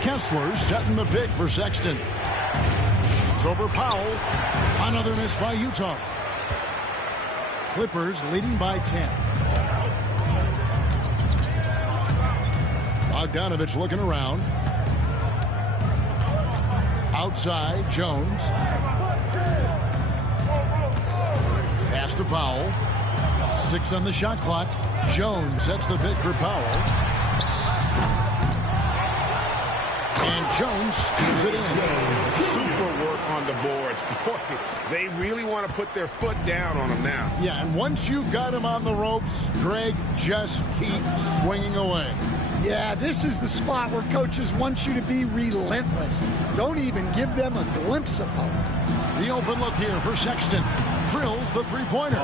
Kessler setting the pick for Sexton. Shoots over Powell. Another miss by Utah. Clippers leading by 10. Bogdanovich looking around. Outside, Jones. Pass to Powell. 6 on the shot clock. Jones sets the pick for Powell. And Jones steals it in. Super work on the boards. Boy, they really want to put their foot down on him now. Yeah, and once you've got him on the ropes, Greg, just keep swinging away. Yeah, this is the spot where coaches want you to be relentless. Don't even give them a glimpse of hope. The open look here for Sexton. Drills the three-pointer.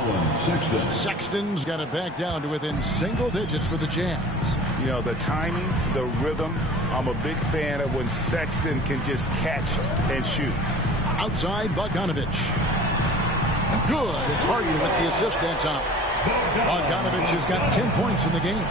Sexton's got it back down to within single digits for the Jazz. You know, the timing, the rhythm, I'm a big fan of when Sexton can just catch and shoot. Outside, Bogdanovich. Good. It's Harden with the assist that time. Bogdanovich has got 10 points in the game.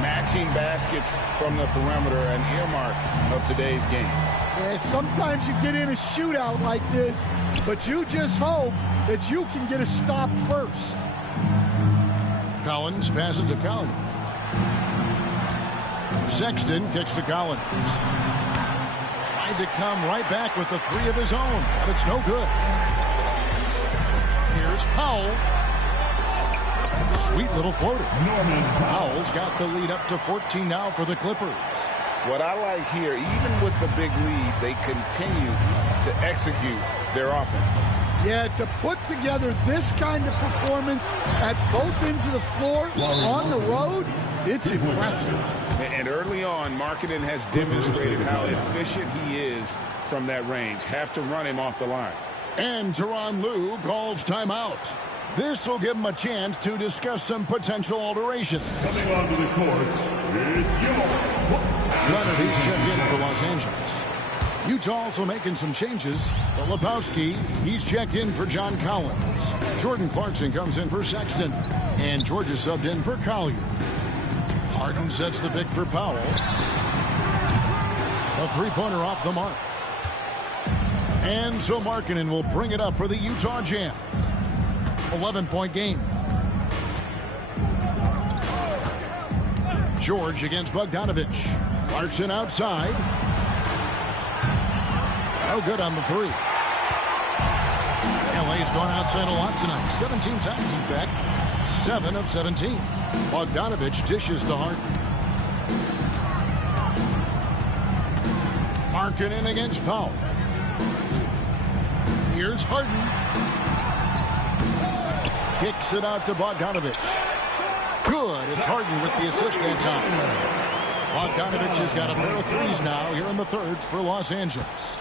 Matching baskets from the perimeter, an earmark of today's game. Yeah, sometimes you get in a shootout like this, but you just hope that you can get a stop first. Collins passes to Collins. Sexton kicks to Collins. Tried to come right back with the three of his own, but it's no good. Here's Powell. Sweet little floater. Powell's got the lead up to 14 now for the Clippers. What I like here, even with the big lead, they continue to execute their offense. Yeah, to put together this kind of performance at both ends of the floor on the road, it's impressive. And early on, Markkanen has demonstrated how efficient he is from that range. Have to run him off the line. And Tyronn Lue calls timeout. This will give him a chance to discuss some potential alterations. Coming onto the court is Leonard, he's checked in for Los Angeles. Utah also making some changes. Lebowski, he's checked in for John Collins. Jordan Clarkson comes in for Sexton. And Georgia subbed in for Collier. Harden sets the pick for Powell. A three-pointer off the mark. And so Markkanen will bring it up for the Utah Jazz. 11-point game. George against Bogdanovich. Clarkson outside. No good on the three. LA's gone outside a lot tonight. 17 times, in fact. 7 of 17. Bogdanovich dishes to Harden. Markkanen against Powell. Here's Harden. Kicks it out to Bogdanovich. Good. It's Harden with the assist that time. Bogdanovich has got a pair of threes now here in the third for Los Angeles.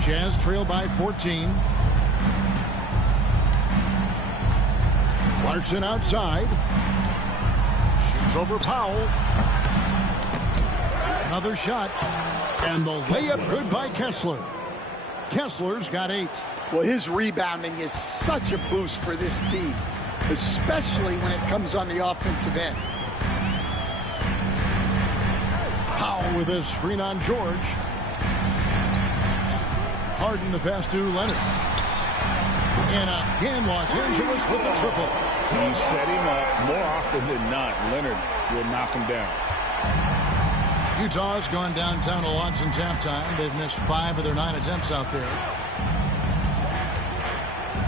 Jazz trail by 14. Clarkson outside. Shoots over Powell. Another shot. And the layup good by Kessler. Kessler's got 8. Well, his rebounding is such a boost for this team, especially when it comes on the offensive end. Powell with a screen on George. Harden the pass to Leonard. And again, Los Angeles with the triple. You set him up more often than not. Leonard will knock him down. Utah's gone downtown a lot since halftime. They've missed 5 of their 9 attempts out there.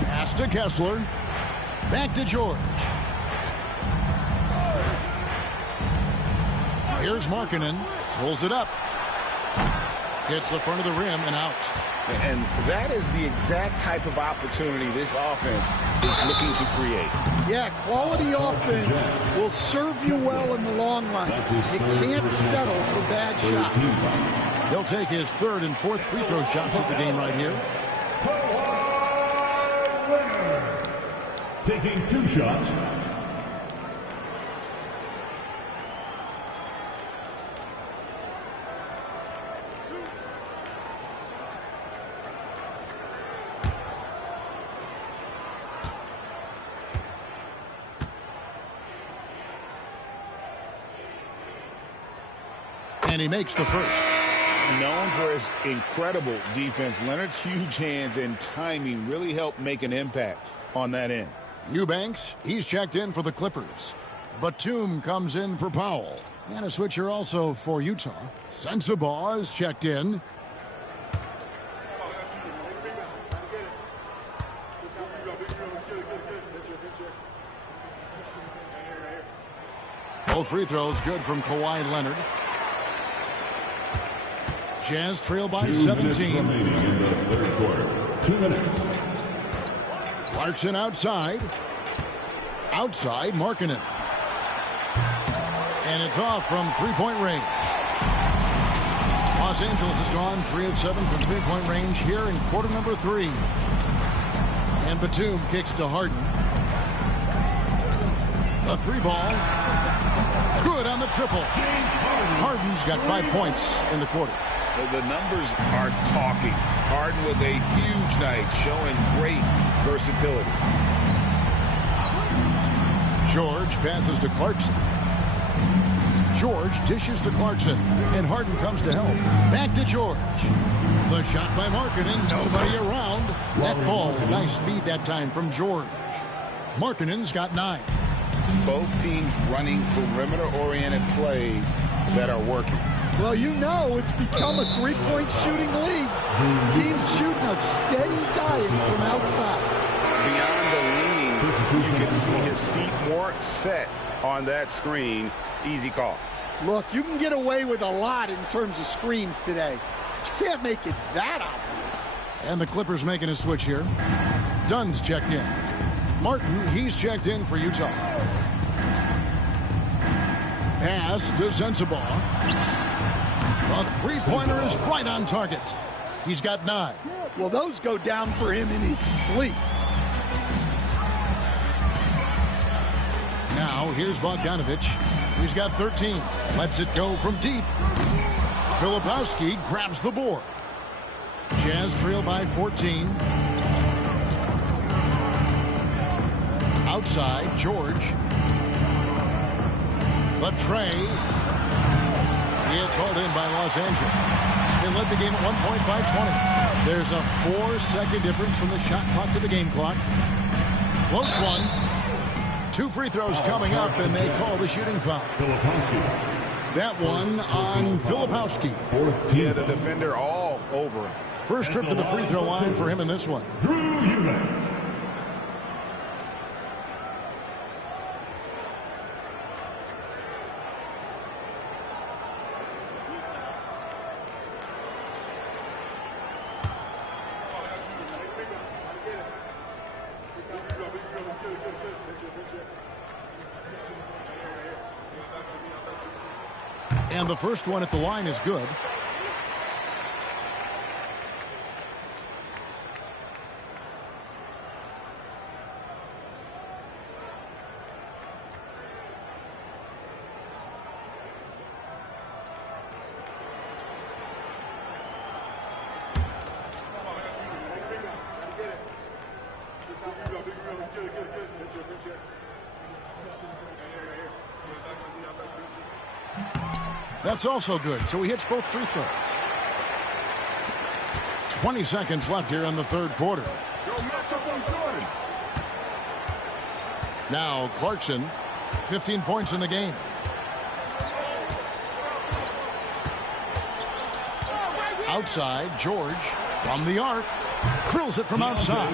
Pass to Kessler. Back to George. Here's Markkanen. Pulls it up. Hits the front of the rim and out. And that is the exact type of opportunity this offense is looking to create. Yeah, quality offense will serve you well in the long run. You can't settle for bad shots. He'll take his 3rd and 4th free throw shots at the game right here. taking 2 shots. And he makes the first. Known for his incredible defense, Leonard's huge hands and timing really helped make an impact on that end. Eubanks, he's checked in for the Clippers. Batum comes in for Powell. And a switcher also for Utah. Sensabaugh is checked in. Both free throws good from Kawhi Leonard. Jazz trail by 17. In the third quarter. 2 minutes. Clarkson outside. Outside, Markkanen. And it's off from three-point range. Los Angeles has gone 3 of 7 from three-point range here in quarter number 3. And Batum kicks to Harden. A 3-ball. Good on the triple. Harden's got 5 points in the quarter. The numbers are talking. Harden with a huge night, showing great versatility. George passes to Clarkson. George dishes to Clarkson, and Harden comes to help. Back to George. The shot by Markkanen, nobody around. That ball, nice feed that time from George. Markkanen's got 9. Both teams running perimeter-oriented plays that are working. Well, you know it's become a three-point shooting league. Teams shooting a steady diet from outside. Beyond the lean, you can see his feet more set on that screen. Easy call. Look, you can get away with a lot in terms of screens today. But you can't make it that obvious. And the Clippers making a switch here. Dunn's checked in. Martin, he's checked in for Utah. Pass to Sensabaugh. A three-pointer is right on target. He's got 9. Well, those go down for him in his sleep. Now, here's Bogdanovich. He's got 13. Lets it go from deep. Filipowski grabs the board. Jazz trail by 14. Outside, George. The tray. It's hauled in by Los Angeles. They led the game at 1 point by 20. There's a 4-second difference from the shot clock to the game clock. Floats one. 2 free throws coming up, and they call the shooting foul. That one on Filipowski. Yeah, the defender all over him. First trip to the free throw line for him in this one. And the first one at the line is good. That's also good, so he hits both free throws. 20 seconds left here in the third quarter. Now Clarkson, 15 points in the game. Outside, George from the arc. Drills it from outside.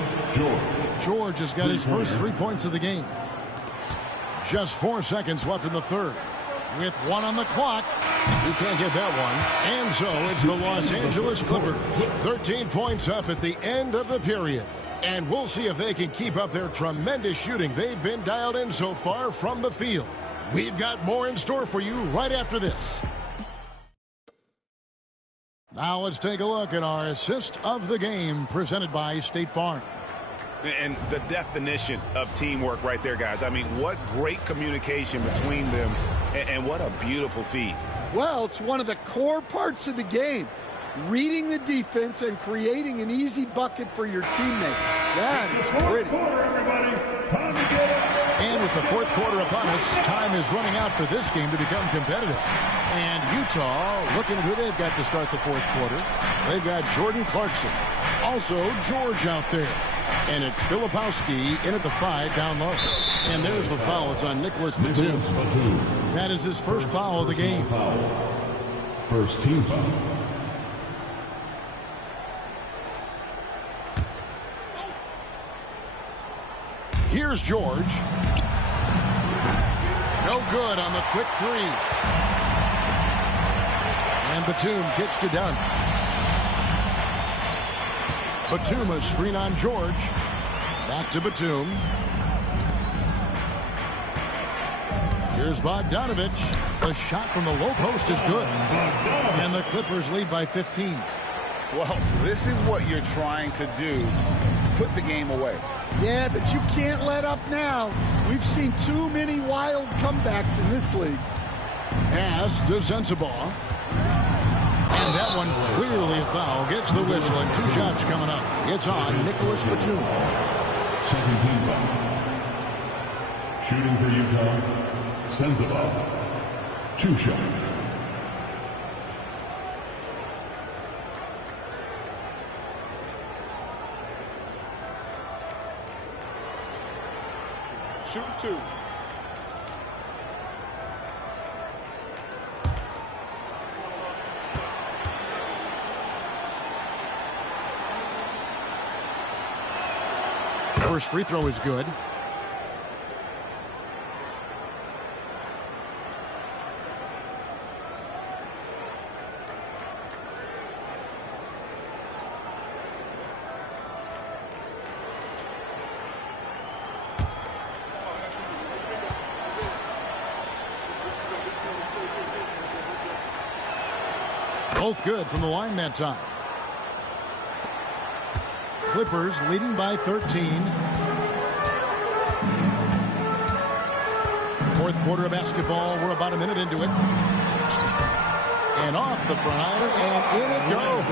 George has got his first 3 points of the game. Just 4 seconds left in the third. With 1 on the clock, he can't get that one. And so it's the Los Angeles Clippers. 13 points up at the end of the period. And we'll see if they can keep up their tremendous shooting they've been dialed in so far from the field. We've got more in store for you right after this. Now let's take a look at our assist of the game presented by State Farm. And the definition of teamwork right there, guys. I mean, what great communication between them, and what a beautiful feed. Well, it's one of the core parts of the game. Reading the defense and creating an easy bucket for your teammate. That is pretty. And with the fourth quarter upon us, time is running out for this game to become competitive. And Utah, looking at who they've got to start the fourth quarter. They've got Jordan Clarkson. Also, George out there. And it's Filipowski in at the 5 down low. And there's the foul. It's on Nicholas Batum. That is his first foul of the game. First team foul. Here's George. No good on the quick 3. And Batum kicks to Dunn. Batum, a screen on George. Back to Batum. Here's Bogdanovich. The shot from the low post is good. And the Clippers lead by 15. Well, this is what you're trying to do. Put the game away. Yeah, but you can't let up now. We've seen too many wild comebacks in this league. Pass to Sensabaugh. And that one clearly a foul. Gets the whistle, and 2 shots coming up. It's on Nicholas Batum. Second team foul. Shooting for Utah, Sensabaugh. 2 shots. Shooting 2. First free throw is good. Both good from the line that time. Clippers leading by 13. Fourth quarter of basketball. We're about a minute into it. And off the front, and in it goes.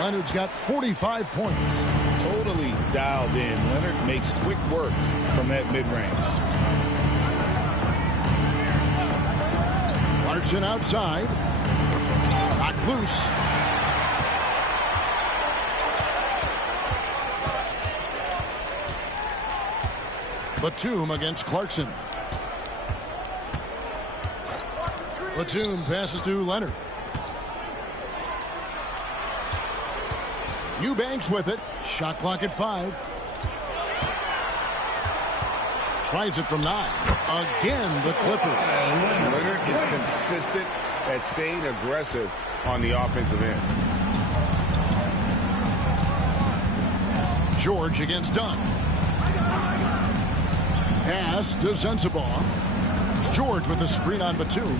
Leonard's got 45 points. Totally dialed in. Leonard makes quick work from that mid-range. Clarkson outside. Knocked loose. Batum against Clarkson. Batum passes to Leonard. Eubanks with it. Shot clock at 5. Tries it from 9. Again, the Clippers. Leonard is consistent at staying aggressive on the offensive end. George against Dunn. Pass to Sensabaugh. George with the screen on Batum.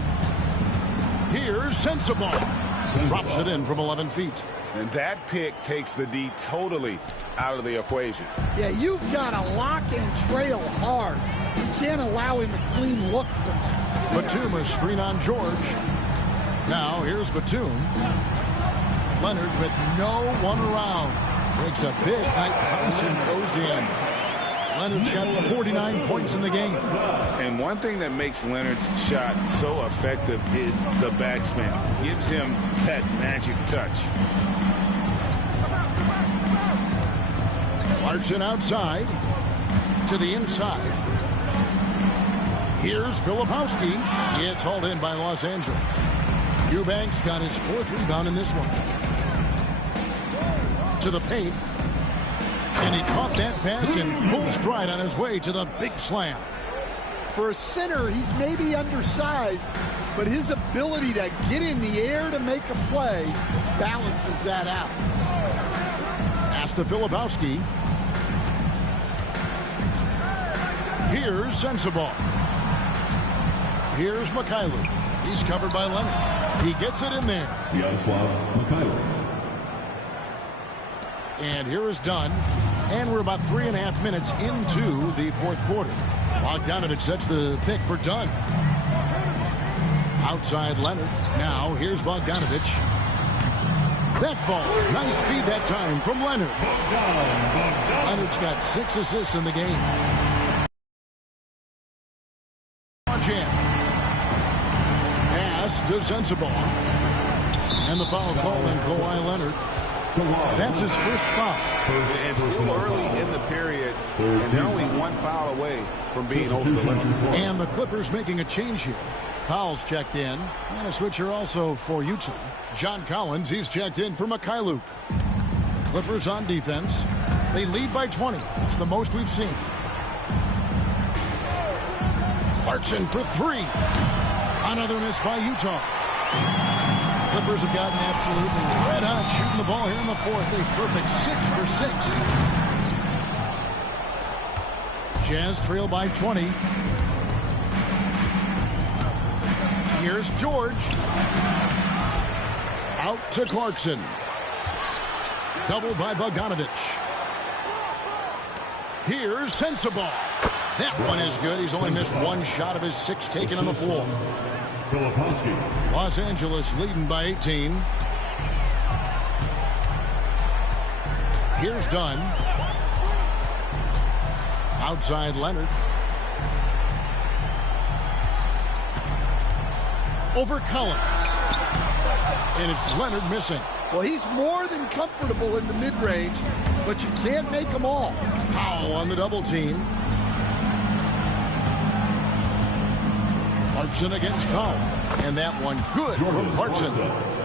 Here's Sensabaugh. Drops it in from 11 feet. And that pick takes the D totally out of the equation. Yeah, you've got to lock and trail hard. You can't allow him a clean look from that. Batum a screen on George. Now here's Batum. Leonard with no one around. Makes a big night bounce and goes in. Leonard's got 49 points in the game. And one thing that makes Leonard's shot so effective is the backspin. Gives him that magic touch. Clarkson outside to the inside. Here's Filipowski. It's hauled in by Los Angeles. Eubanks got his 4th rebound in this one. To the paint. And he caught that pass in full stride on his way to the big slam. For a center, he's maybe undersized, but his ability to get in the air to make a play balances that out. Pass to Filipowski. Here's Sensabaugh. Here's Mikhailuk. He's covered by Leonard. He gets it in there. Yaroslav Mikhailuk. And here is Dunn. And we're about 3.5 minutes into the 4th quarter. Bogdanovich sets the pick for Dunn. Outside Leonard. Now here's Bogdanovich. That falls. Nice feed that time from Leonard. Leonard's got 6 assists in the game. Pass to Sensabaugh. And the foul called on Kawhi Leonard. That's his first foul. And still early in the period, and they're only 1 foul away from being over the limit. And the Clippers making a change here. Powell's checked in. And a switcher also for Utah. John Collins, he's checked in for Mikhailuk. The Clippers on defense. They lead by 20. It's the most we've seen. Clarkson for 3. Another miss by Utah. Clippers have gotten absolutely red hot shooting the ball here in the 4th. A perfect 6 for 6. Jazz trail by 20. Here's George. Out to Clarkson. Doubled by Bogdanovich. Here's Sensabaugh. That one is good. He's only missed one shot of his 6 taken on the floor. Los Angeles leading by 18. Here's Dunn. Outside Leonard. Over Collins. And it's Leonard missing. Well, he's more than comfortable in the mid-range, but you can't make them all. Powell on the double team. Clarkson against Powell. And that one good from Clarkson.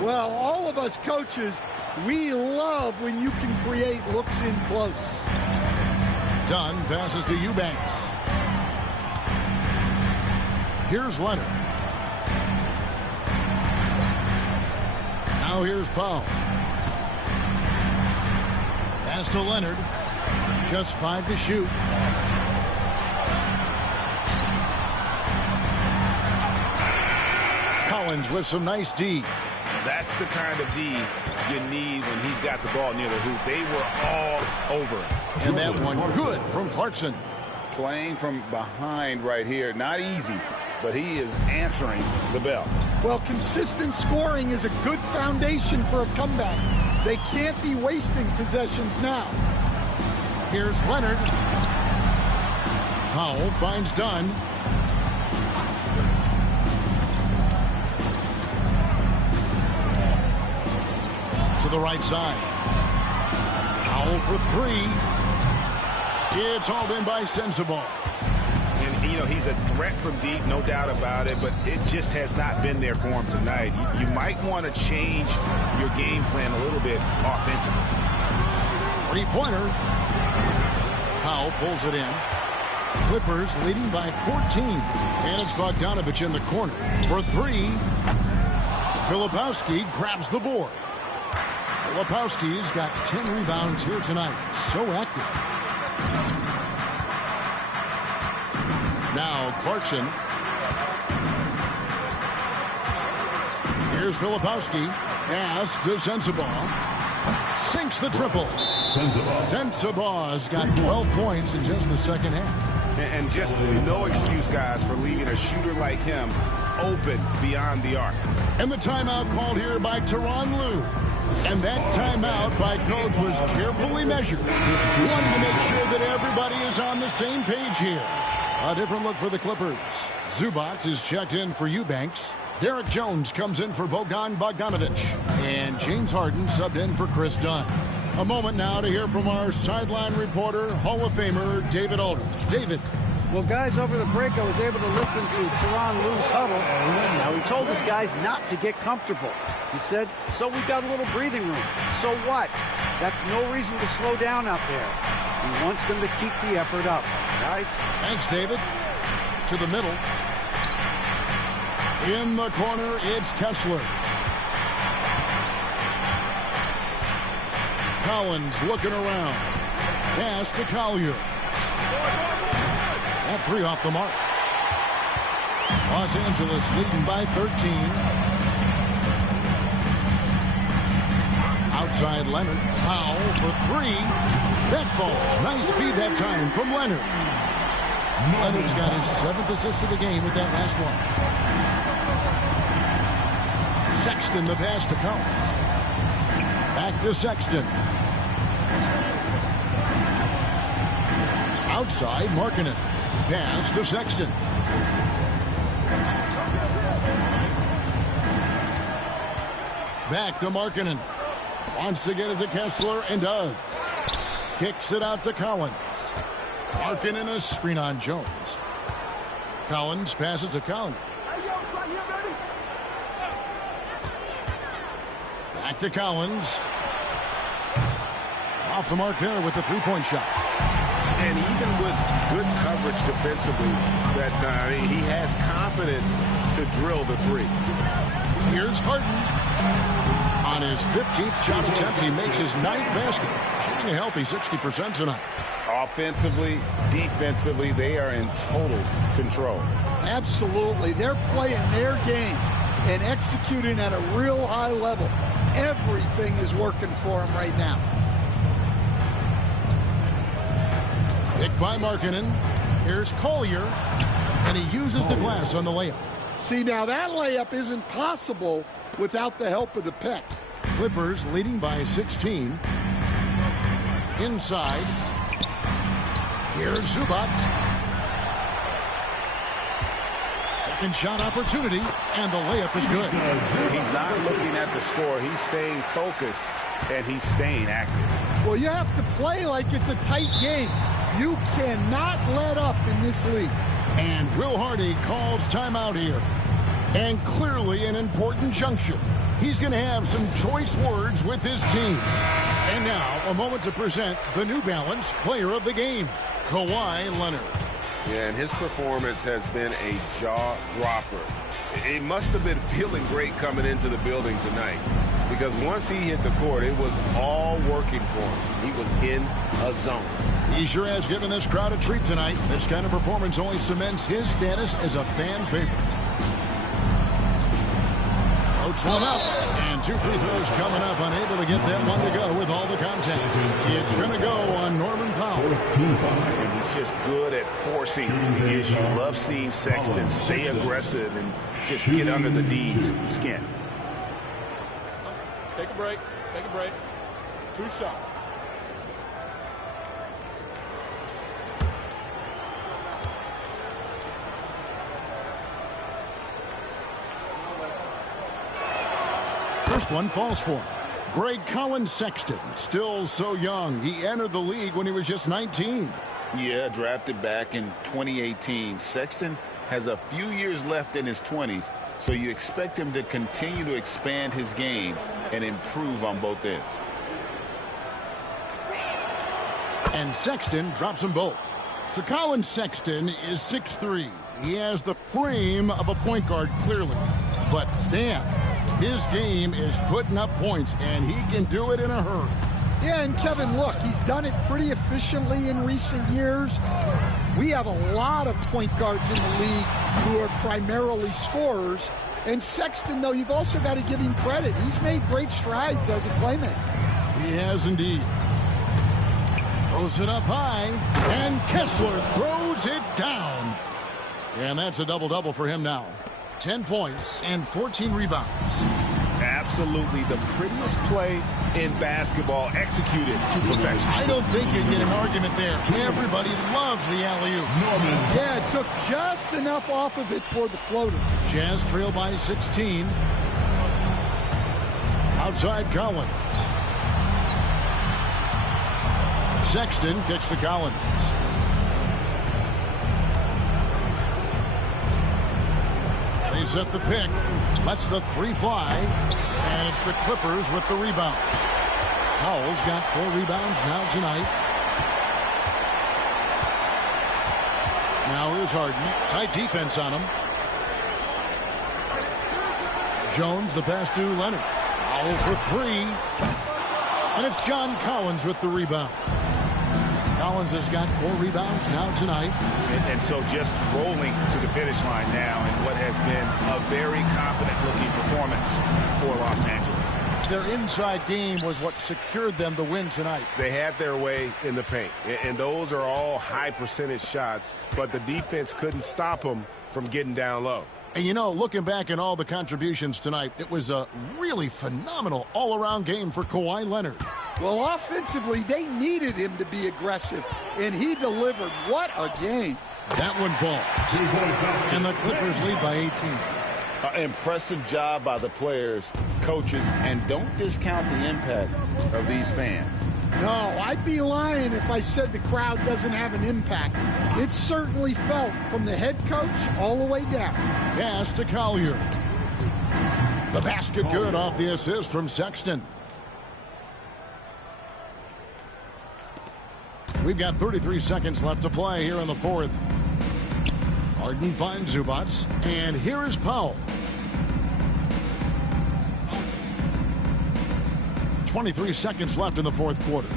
Well, all of us coaches, we love when you can create looks in close. Dunn passes to Eubanks. Here's Leonard. Now here's Powell. Pass to Leonard. Just 5 to shoot. Collins with some nice D. That's the kind of D you need when he's got the ball near the hoop. They were all over it. And that one good from Clarkson. Playing from behind right here. Not easy, but he is answering the bell. Well, consistent scoring is a good foundation for a comeback. They can't be wasting possessions now. Here's Leonard. Powell finds Dunn. To the right side. Powell for 3. It's hauled in by Sensabaugh. And, you know, he's a threat from deep, no doubt about it, but it just has not been there for him tonight. You might want to change your game plan a little bit offensively. 3-pointer. Powell pulls it in. Clippers leading by 14. And it's Bogdanovich in the corner for 3. Filipowski grabs the board. Filipowski's got 10 rebounds here tonight. So active. Now Clarkson. Here's Filipowski. Pass to Sensabaugh. Sinks the triple. Sensabaugh's got 12 points in just the second half. And just no excuse, guys, for leaving a shooter like him open beyond the arc. And the timeout called here by Tyronn Lue. And that timeout by Coach was carefully measured. Wanted to make sure that everybody is on the same page here. A different look for the Clippers. Zubac is checked in for Eubanks. Derek Jones comes in for Bogdanovich. And James Harden subbed in for Chris Dunn. A moment now to hear from our sideline reporter, Hall of Famer David Aldridge. David. Well, guys, over the break, I was able to listen to Tyronn Lue's huddle. Now, he told his guys not to get comfortable. He said, so we got a little breathing room. So what? That's no reason to slow down out there. He wants them to keep the effort up. Guys? Thanks, David. To the middle. In the corner, it's Kessler. Collins looking around. Pass to Collier. That 3 off the mark. Los Angeles leading by 13. Outside Leonard. Powell for 3. That falls. Nice feed that time from Leonard. Leonard's got his 7th assist of the game with that last one. Sexton the pass to Collins. Back to Sexton. Outside, Markkanen. Pass to Sexton. Back to Markkanen. Wants to get it to Kessler and does. Kicks it out to Collins. Markkanen a screen on Jones. Collins passes to Collier. Back to Collins. Off the mark there with the 3-point shot. And even with good coverage defensively that time, he has confidence to drill the 3. Here's Harden. On his 15th shot attempt, he makes his 9th basket. Shooting a healthy 60% tonight. Offensively, defensively, they are in total control. Absolutely. They're playing their game and executing at a real high level. Everything is working for them right now. Picked by Markkanen. Here's Collier. And he uses the glass on the layup. See, now that layup isn't possible without the help of the pick. Clippers leading by 16. Inside. Here's Zubac. Second shot opportunity, and the layup is good. He's not looking at the score. He's staying focused, and he's staying active. Well, you have to play like it's a tight game. You cannot let up in this league. And Will Hardy calls timeout here. And clearly an important juncture. He's going to have some choice words with his team. And now, a moment to present the New Balance Player of the Game, Kawhi Leonard. Yeah, and his performance has been a jaw-dropper. It must have been feeling great coming into the building tonight, because once he hit the court, it was all working for him. He was in a zone. He sure has given this crowd a treat tonight. This kind of performance only cements his status as a fan favorite. Floats one up, and 2 free throws coming up. Unable to get that one to go with all the contact. It's going to go on Norman Powell. And he's just good at forcing the issue. Love seeing Sexton stay aggressive and just get under the D's skin. Take a break. Take a break. 2 shots. First one falls for him. Greg Collins Sexton, still so young. He entered the league when he was just 19. Yeah, drafted back in 2018. Sexton has a few years left in his 20s, so you expect him to continue to expand his game and improve on both ends. And Sexton drops them both. So Collins Sexton is 6'3". He has the frame of a point guard, clearly. But Stan, his game is putting up points, and he can do it in a hurry. Yeah, and Kevin, look, he's done it pretty efficiently in recent years. We have a lot of point guards in the league who are primarily scorers. And Sexton, though, you've also got to give him credit. He's made great strides as a playmaker. He has indeed. Throws it up high, and Kessler throws it down. And that's a double-double for him now. 10 points and 14 rebounds. Absolutely the prettiest play in basketball, executed to perfection. I don't think you get an argument there. Everybody loves the alley-oop. Yeah, it took just enough off of it for the floater. Jazz trail by 16. Outside Collins. Sexton kicks to Collins. They set the pick. Lets the 3 fly. And it's the Clippers with the rebound. Powell's got 4 rebounds now tonight. Now here's Harden. Tight defense on him. Jones, the pass to Leonard. Powell for 3. And it's John Collins with the rebound. Collins has got 4 rebounds now tonight. And so just rolling to the finish line now in what has been a very confident-looking performance for Los Angeles. Their inside game was what secured them the win tonight. They had their way in the paint, and those are all high-percentage shots, but the defense couldn't stop them from getting down low. And, you know, looking back at all the contributions tonight, it was a really phenomenal all-around game for Kawhi Leonard. Well, offensively, they needed him to be aggressive, and he delivered. What a game. That one falls. And the Clippers lead by 18. Impressive job by the players, coaches, and don't discount the impact of these fans. No, I'd be lying if I said the crowd doesn't have an impact. It certainly felt from the head coach all the way down. Pass to Collier. The basket good off the assist from Sexton. We've got 33 seconds left to play here in the fourth. Harden finds Zubac, and here is Powell. 23 seconds left in the fourth quarter.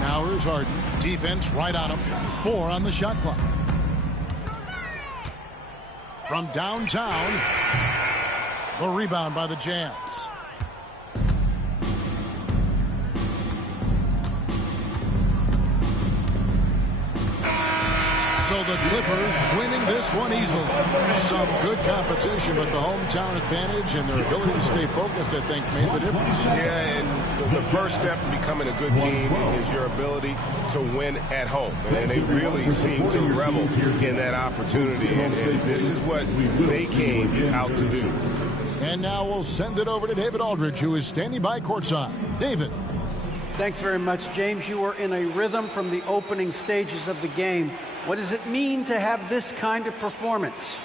Now here's Harden. Defense right on him. 4 on the shot clock. From downtown, the rebound by the Jazz. So the Clippers winning this one easily. Some good competition, but the hometown advantage and their ability to stay focused, I think, made the difference. Yeah, and the first step in becoming a good team is your ability to win at home. And they really seem to revel in that opportunity. And this is what they came out to do. And now we'll send it over to David Aldridge, who is standing by courtside. David. Thanks very much, James. You were in a rhythm from the opening stages of the game. What does it mean to have this kind of performance?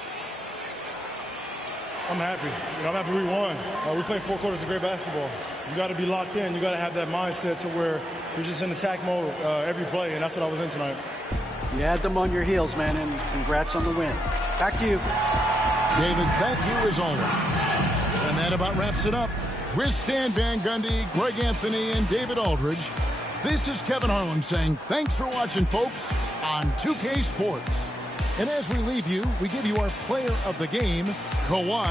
I'm happy. I'm happy we won. We played 4 quarters of great basketball. You got to be locked in. You got to have that mindset to where you're just in attack mode every play, and that's what I was in tonight. You had them on your heels, man, and congrats on the win. Back to you. David, thank you as always. And that about wraps it up. With Stan Van Gundy, Greg Anthony, and David Aldridge, this is Kevin Harlan saying thanks for watching, folks, on 2K Sports. And as we leave you, we give you our player of the game, Kawhi.